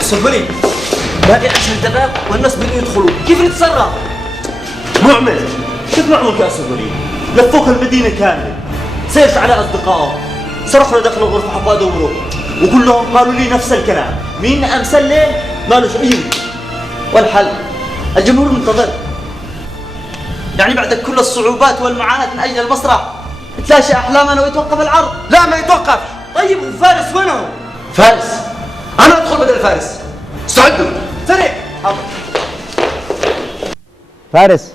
صبري باقي 10 دقائق والناس بدهم يدخلوا، كيف نتصرف؟ معمل كيف معمل يا صبري؟ لفوك المدينة كاملة، سيرت على أصدقائه، صرخنا داخل الغرفة حبوا يدوروا وكلهم قالوا لي نفس الكلام، مين أمثل ليه؟ مالوش أي. والحل الجمهور منتظر، يعني بعد كل الصعوبات والمعاناة من أجل المسرح تلاشى أحلامنا ويتوقف العرض؟ لا ما يتوقف. طيب فارس وين هو؟ فارس أنا أدخل بدل فارس. استعدوا سريع. فارس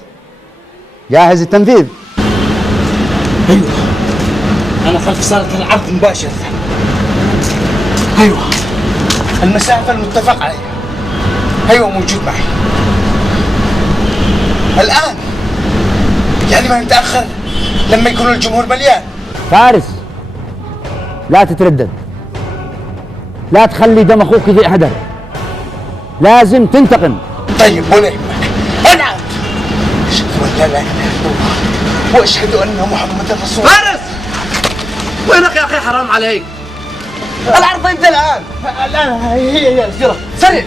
جاهز التنفيذ؟ ايوه انا خلف صالة العرض مباشرة. ايوه المسافة المتفق عليها. ايوه موجود معي الان، يعني ما نتأخر لما يكون الجمهور مليان. فارس لا تتردد، لا تخلي دم اخوك يضيع هدر، لازم تنتقم. طيب ولا يهمك، انا لا اله الا الله واشهد ان محمدا رسول الله. فارس وينك يا اخي؟ حرام عليك. العرض انت الان. الان هي الجرة. سريع.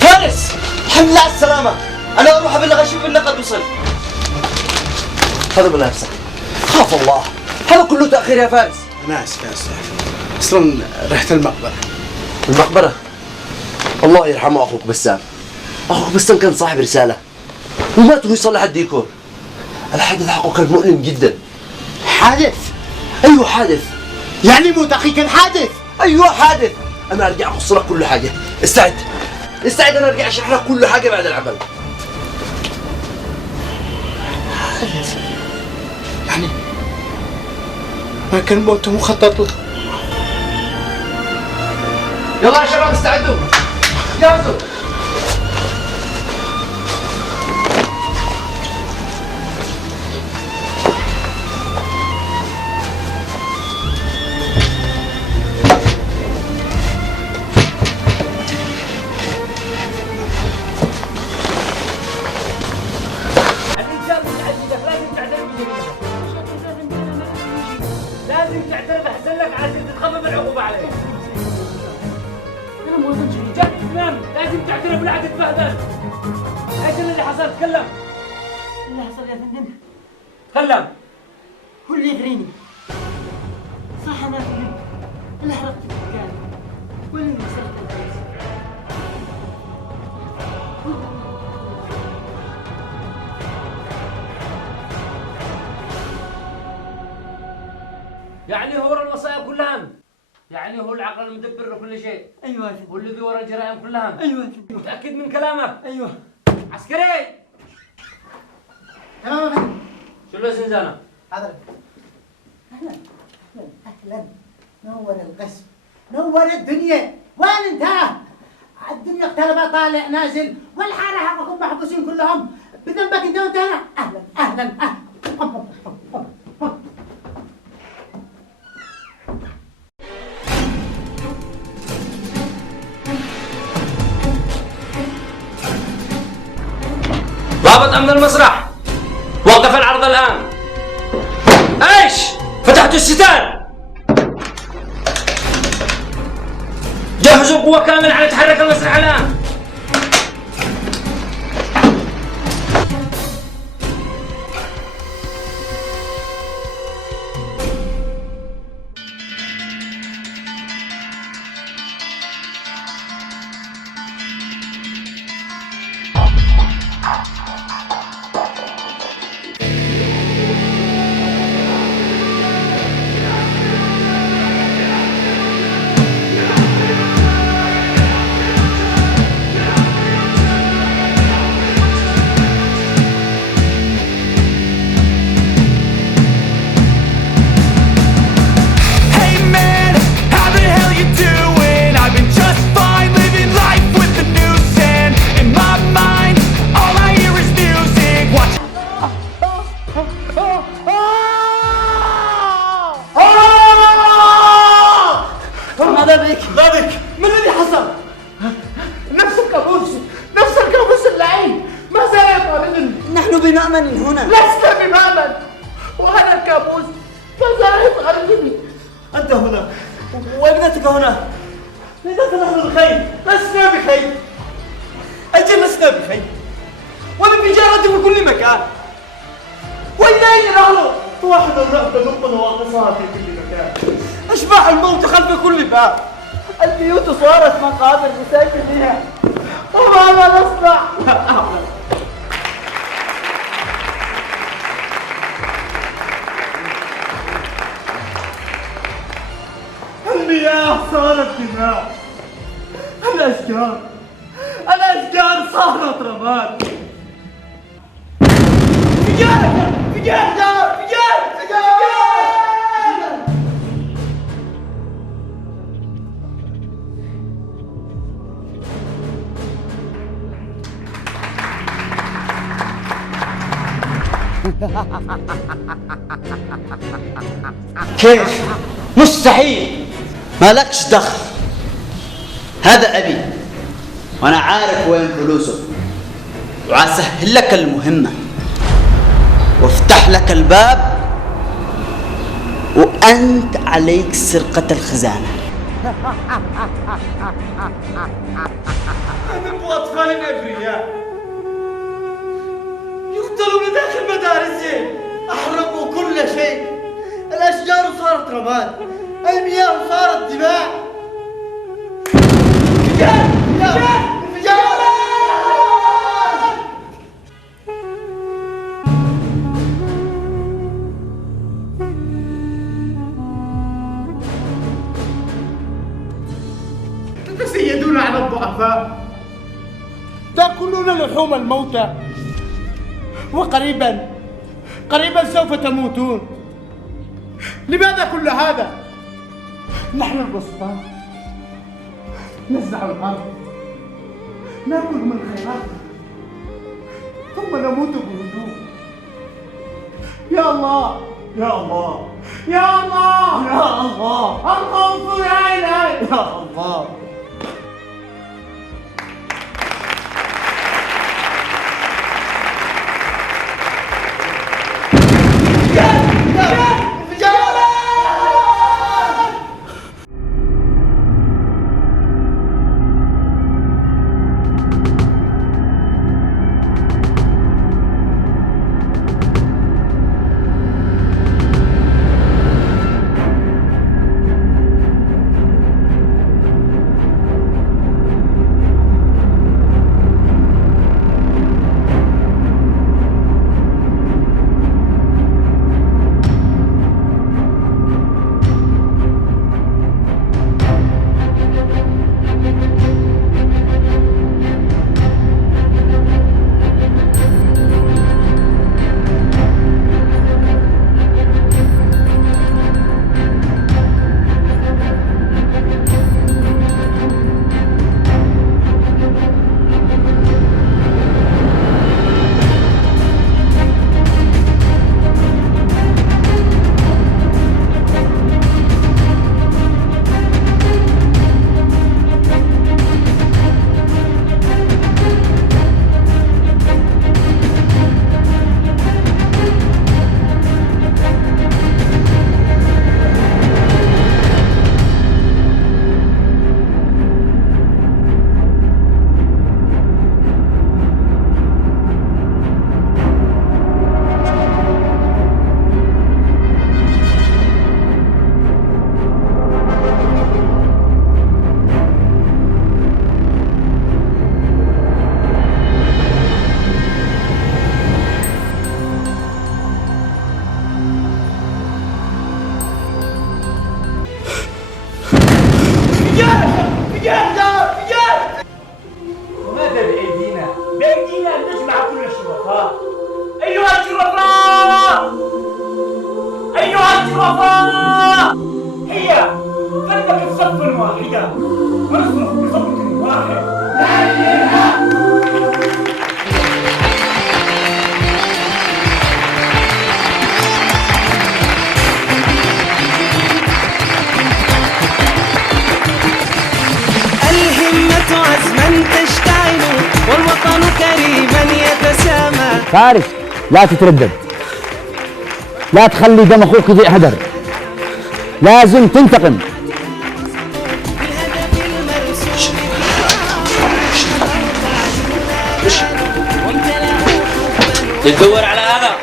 فارس الحمد لله على السلامة. أنا أروح أبلغ أشوف النقل وصل. هذا بنفسك. خاف الله. هذا كله تأخير يا فارس. انا اسف يا استاذ، اصلا رحت المقبره. المقبرة؟ الله يرحمه أخوك بسام. أخوك بسام كان صاحب رسالة ومات وهو يصلح الديكور. الحادث حقه كان مؤلم جدا. حادث؟ أيوه حادث. يعني موت أخي كان حادث؟ أيوه حادث. أنا أرجع أقص لك كل حاجة. استعد استعد، أنا أرجع أشرح لك كل حاجة بعد العمل. حادث؟ يعني ما كان موته مخطط له. يلا يا شباب استعدوا جاهزوا. الانسان مش عزيزك، لازم تعترف بجريمتك. مش اعترف انت، انا ما نفسي شيء. لازم تعترف احسن لك علشان تتخفف العقوبه عليك. انا مواطن شريف. جاني امام، لازم تعترف ولا تتبهدل. ايش الذي حصل؟ تكلم. اللي حصل يا فندم، تكلم. هو اللي يغريني. صح انا يا فندم اللي حرقت الدكان واللي سرقت الفلوس. يعني هو المصائب كلها، يعني هو العقل المدبر لكل شيء. ايوه يا فندم. هو الذي ورا الجرائم كلها. ايوه يا فندم. متاكد من كلامك؟ ايوه. عسكري. تمام يا فندم. شو له زنزانه؟ حاضر. اهلا اهلا اهلا، نور القسم، نور الدنيا. وين انت؟ الدنيا اقتربت، طالع نازل والحاله حقكم محبوسين كلهم بذنبك انت وانت هنا. اهلا اهلا اهلا. ضابط امن المسرح، وقف العرض الان. ايش؟ فتحتوا الستار. جهزوا قوة كاملة على تحرك المسرح الان. ما بك؟ ما الذي حصل؟ نفس الكابوس، نفس الكابوس اللعين ما زال يطاردني. نحن بمأمن هنا. لسنا بمأمن، وهذا الكابوس ما زال يطاردني. أنت هنا وابنتك هنا، إذا فنحن بخير. لسنا بخير، أجل لسنا بخير، والبجارة في كل مكان. وإلى أين نحن؟ واحد الرأس تدق نواقصها في كل مكان، أشباح الموت خلف كل باب، البيوت صارت مقابر لساكنيها، وماذا نصنع؟ لا أعلم. المياه صارت دماء، الأشجار صارت رماد. فجار فجار فجار فجار. كيف؟ مستحيل. مالكش دخل. هذا أبي وأنا عارف وين فلوسه، وعسهل لك المهمة وافتح لك الباب، وأنت عليك سرقة الخزانة. هذا أطفال أبرياء يقتلون داخل مدارسهم، أحرقوا كل شيء، الأشجار صارت رماد، المياه صارت دماء. تتسيدون على الضعفاء، تأكلون لحوم الموتى، وقريبا سوف تموتون. لماذا كل هذا؟ نحن البسطاء نزرع الأرض، نأكل من خيراتها، ثم نموت بهدوء. يا الله يا الله يا الله يا الله، الخوف لا إله إلا الله. وماذا بأيدينا؟ بأيدينا أن نجمع كل الشرفاء. أيها الشرفاء، أيها الشرفاء، هيا فلنقف صفا واحدا ونصرخ بصوت واحد: لا إله. الهمة عزما تشتعل والوطن كريما يتسامى. فارس لا تتردد، لا تخلي دم اخوك يضيع هدر، لازم تنتقم. تدور على هذا.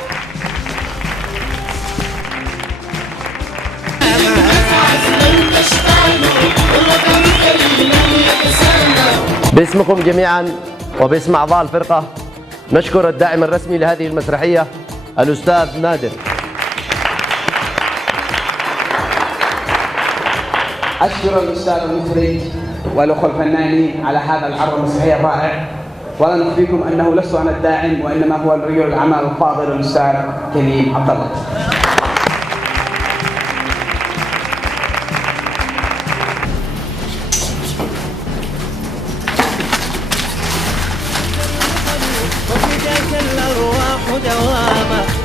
باسمكم جميعا وباسم أعضاء الفرقة نشكر الداعم الرسمي لهذه المسرحية الأستاذ نادر. أشكر الأستاذ المخرج والأخوة الفنانين على هذا العرض المسرحي الرائع، ولا نخفيكم أنه لست أنا الداعم وإنما هو الرجل الأعمال الفاضل الأستاذ كريم عبد الله.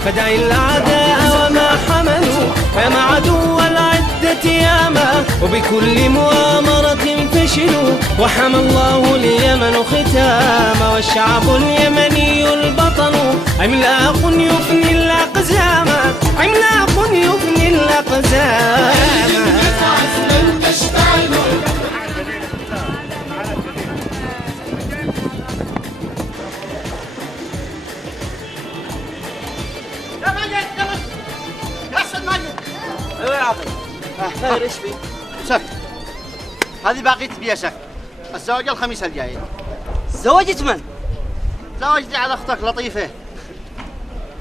فدع الأعداء وما حملوا فما عدو العدة يا هزاما وبكل مؤامرة فشلوا وحمى الله اليمن ختاما والشعب اليمني البطل عملاق يفني الأقزام عملاق يفني الأقزام الهمة عزما تشتعل يا ماجد يا أستاذ ماجد. ايوه يا عاطل. خير ايش في؟ سك هذه باقي تبيها سك. الزواج الخميس الجاي. زواجة من؟ زواجتي على اختك لطيفة.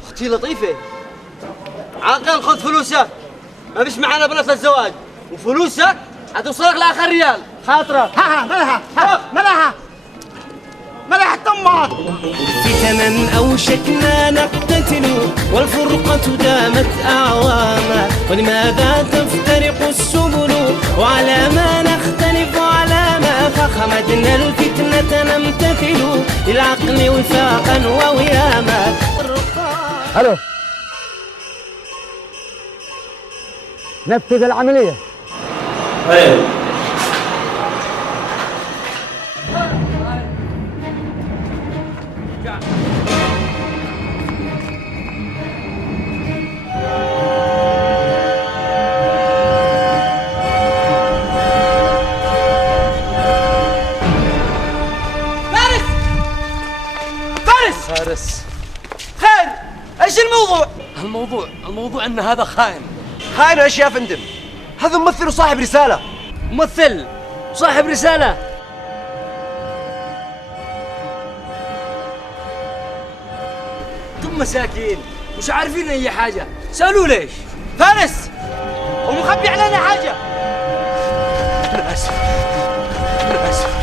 اختي لطيفة؟ عاقل خذ فلوسك، ما فيش معانا بلد للزواج، وفلوسك حتوصلك لاخر ريال، خاطرك. ها ملها ملها تمك. فتنا أوشكنا نقتتل والفرقة دامت أعواما ولماذا تفترق السبل وعلى ما نختلف على ما فخمدنا الفتنة نمتثل للعقل وفاقا ووياما. الو نفذ العملية. ايوه فارس خير ايش الموضوع؟ الموضوع ان هذا خائن. خائن ايش يا فندم؟ هذا ممثل وصاحب رسالة. ممثل صاحب رسالة. انتم مساكين مش عارفين اي حاجة، سألوا ليش؟ فارس ومخبي علينا حاجة. انا اسف انا اسف.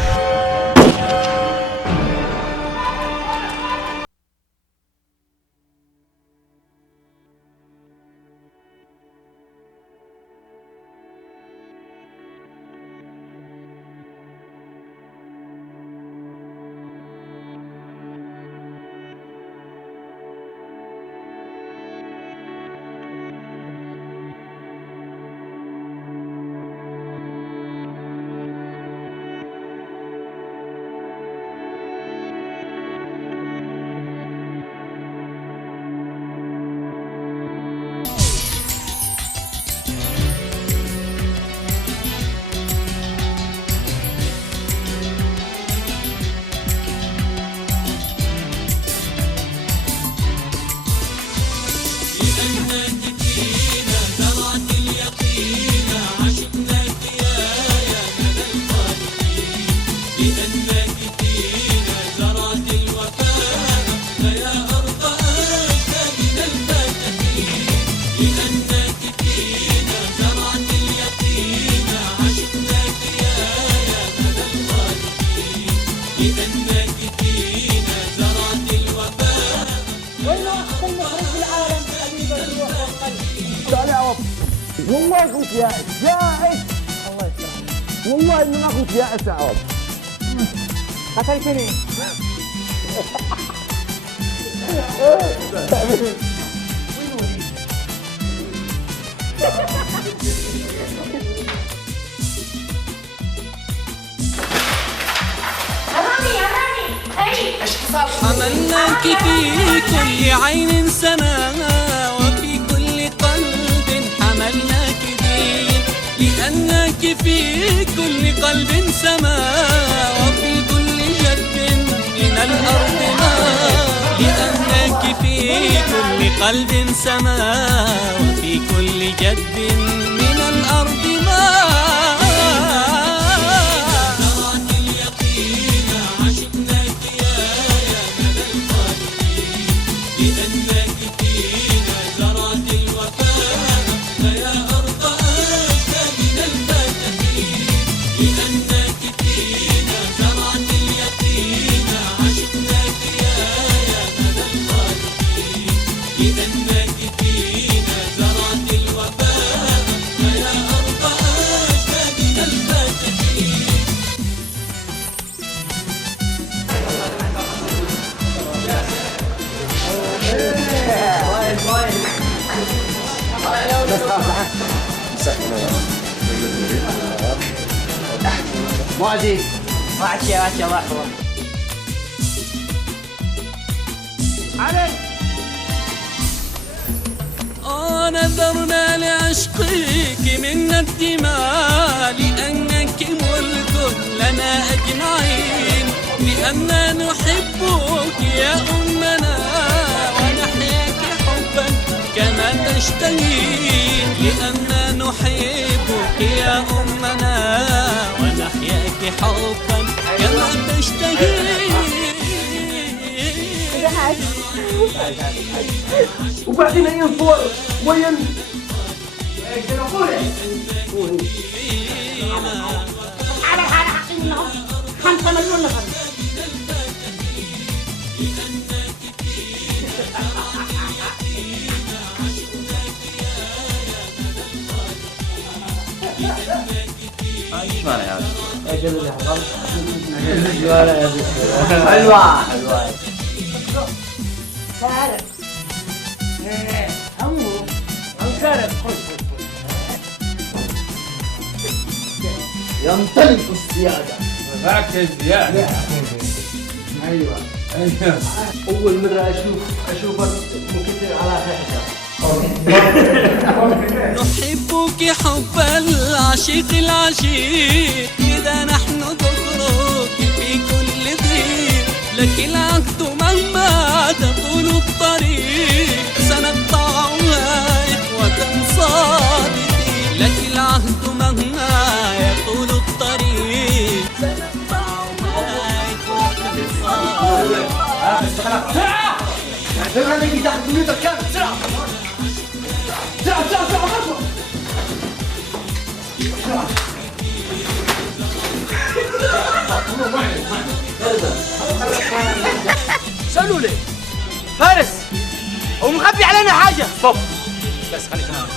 لأنك فينا زرعت اليقين عشقناك يا من الخالقين لأنك فينا زرعت الوفاء فيا أرض أجدادنا الفاتحين لأنك فينا زرعت اليقين عشقناك يا من الخالقين لأنك فينا زرعت الوفاء. وين أحسن مخرج في العالم حبيب الروح والقلب. لا والله كنت جائز الله يسلمك والله اني ما كنت جائز اخي كريم. حملناك في كل عين سماها وفي كل قلب حملناك دين لأنك في كل قلب سماها وفي كل جد من الأرض ماء لأنك في كل قلب سماها وفي كل جد من الأرض ماء زرعت اليقين عشقناك يا من الخالقين لأنك فينا زرعت الوفاء فيا أرض أجدادنا الفاتحين لأنك فينا زرعت اليقين عشقناك يا من الخالقين لأنك فينا مؤذي. وحشة وحشة وحوة. نذرنا لعشقك من الدماء لأنك ملك لنا أجمعين، لأننا نحبك يا أمنا ونحياك حبا كما تشتهين، لأننا نحبك يا أمنا ونحياك حبا كما تشتهين. وبعدين ينصور وين ايش نقول؟ على حق منهم 5 مليون نفر. ايش معنى يا حلوة حلوة سارق. ايه هم سارق. خش أول مرة أشوفك منكسر على خشبة. نحبك حب العشيق العشيق، لذا نحن ذكرك في كل ضيق، لك العهد مهما تطول الطريق، سنقطع إخوة صادقين، لك العهد مهما يطول الطريق، سنقطع إخوة صادقين. سألوا ليه؟ فارس هو مخبي علينا حاجة. طب بس خليك معنا.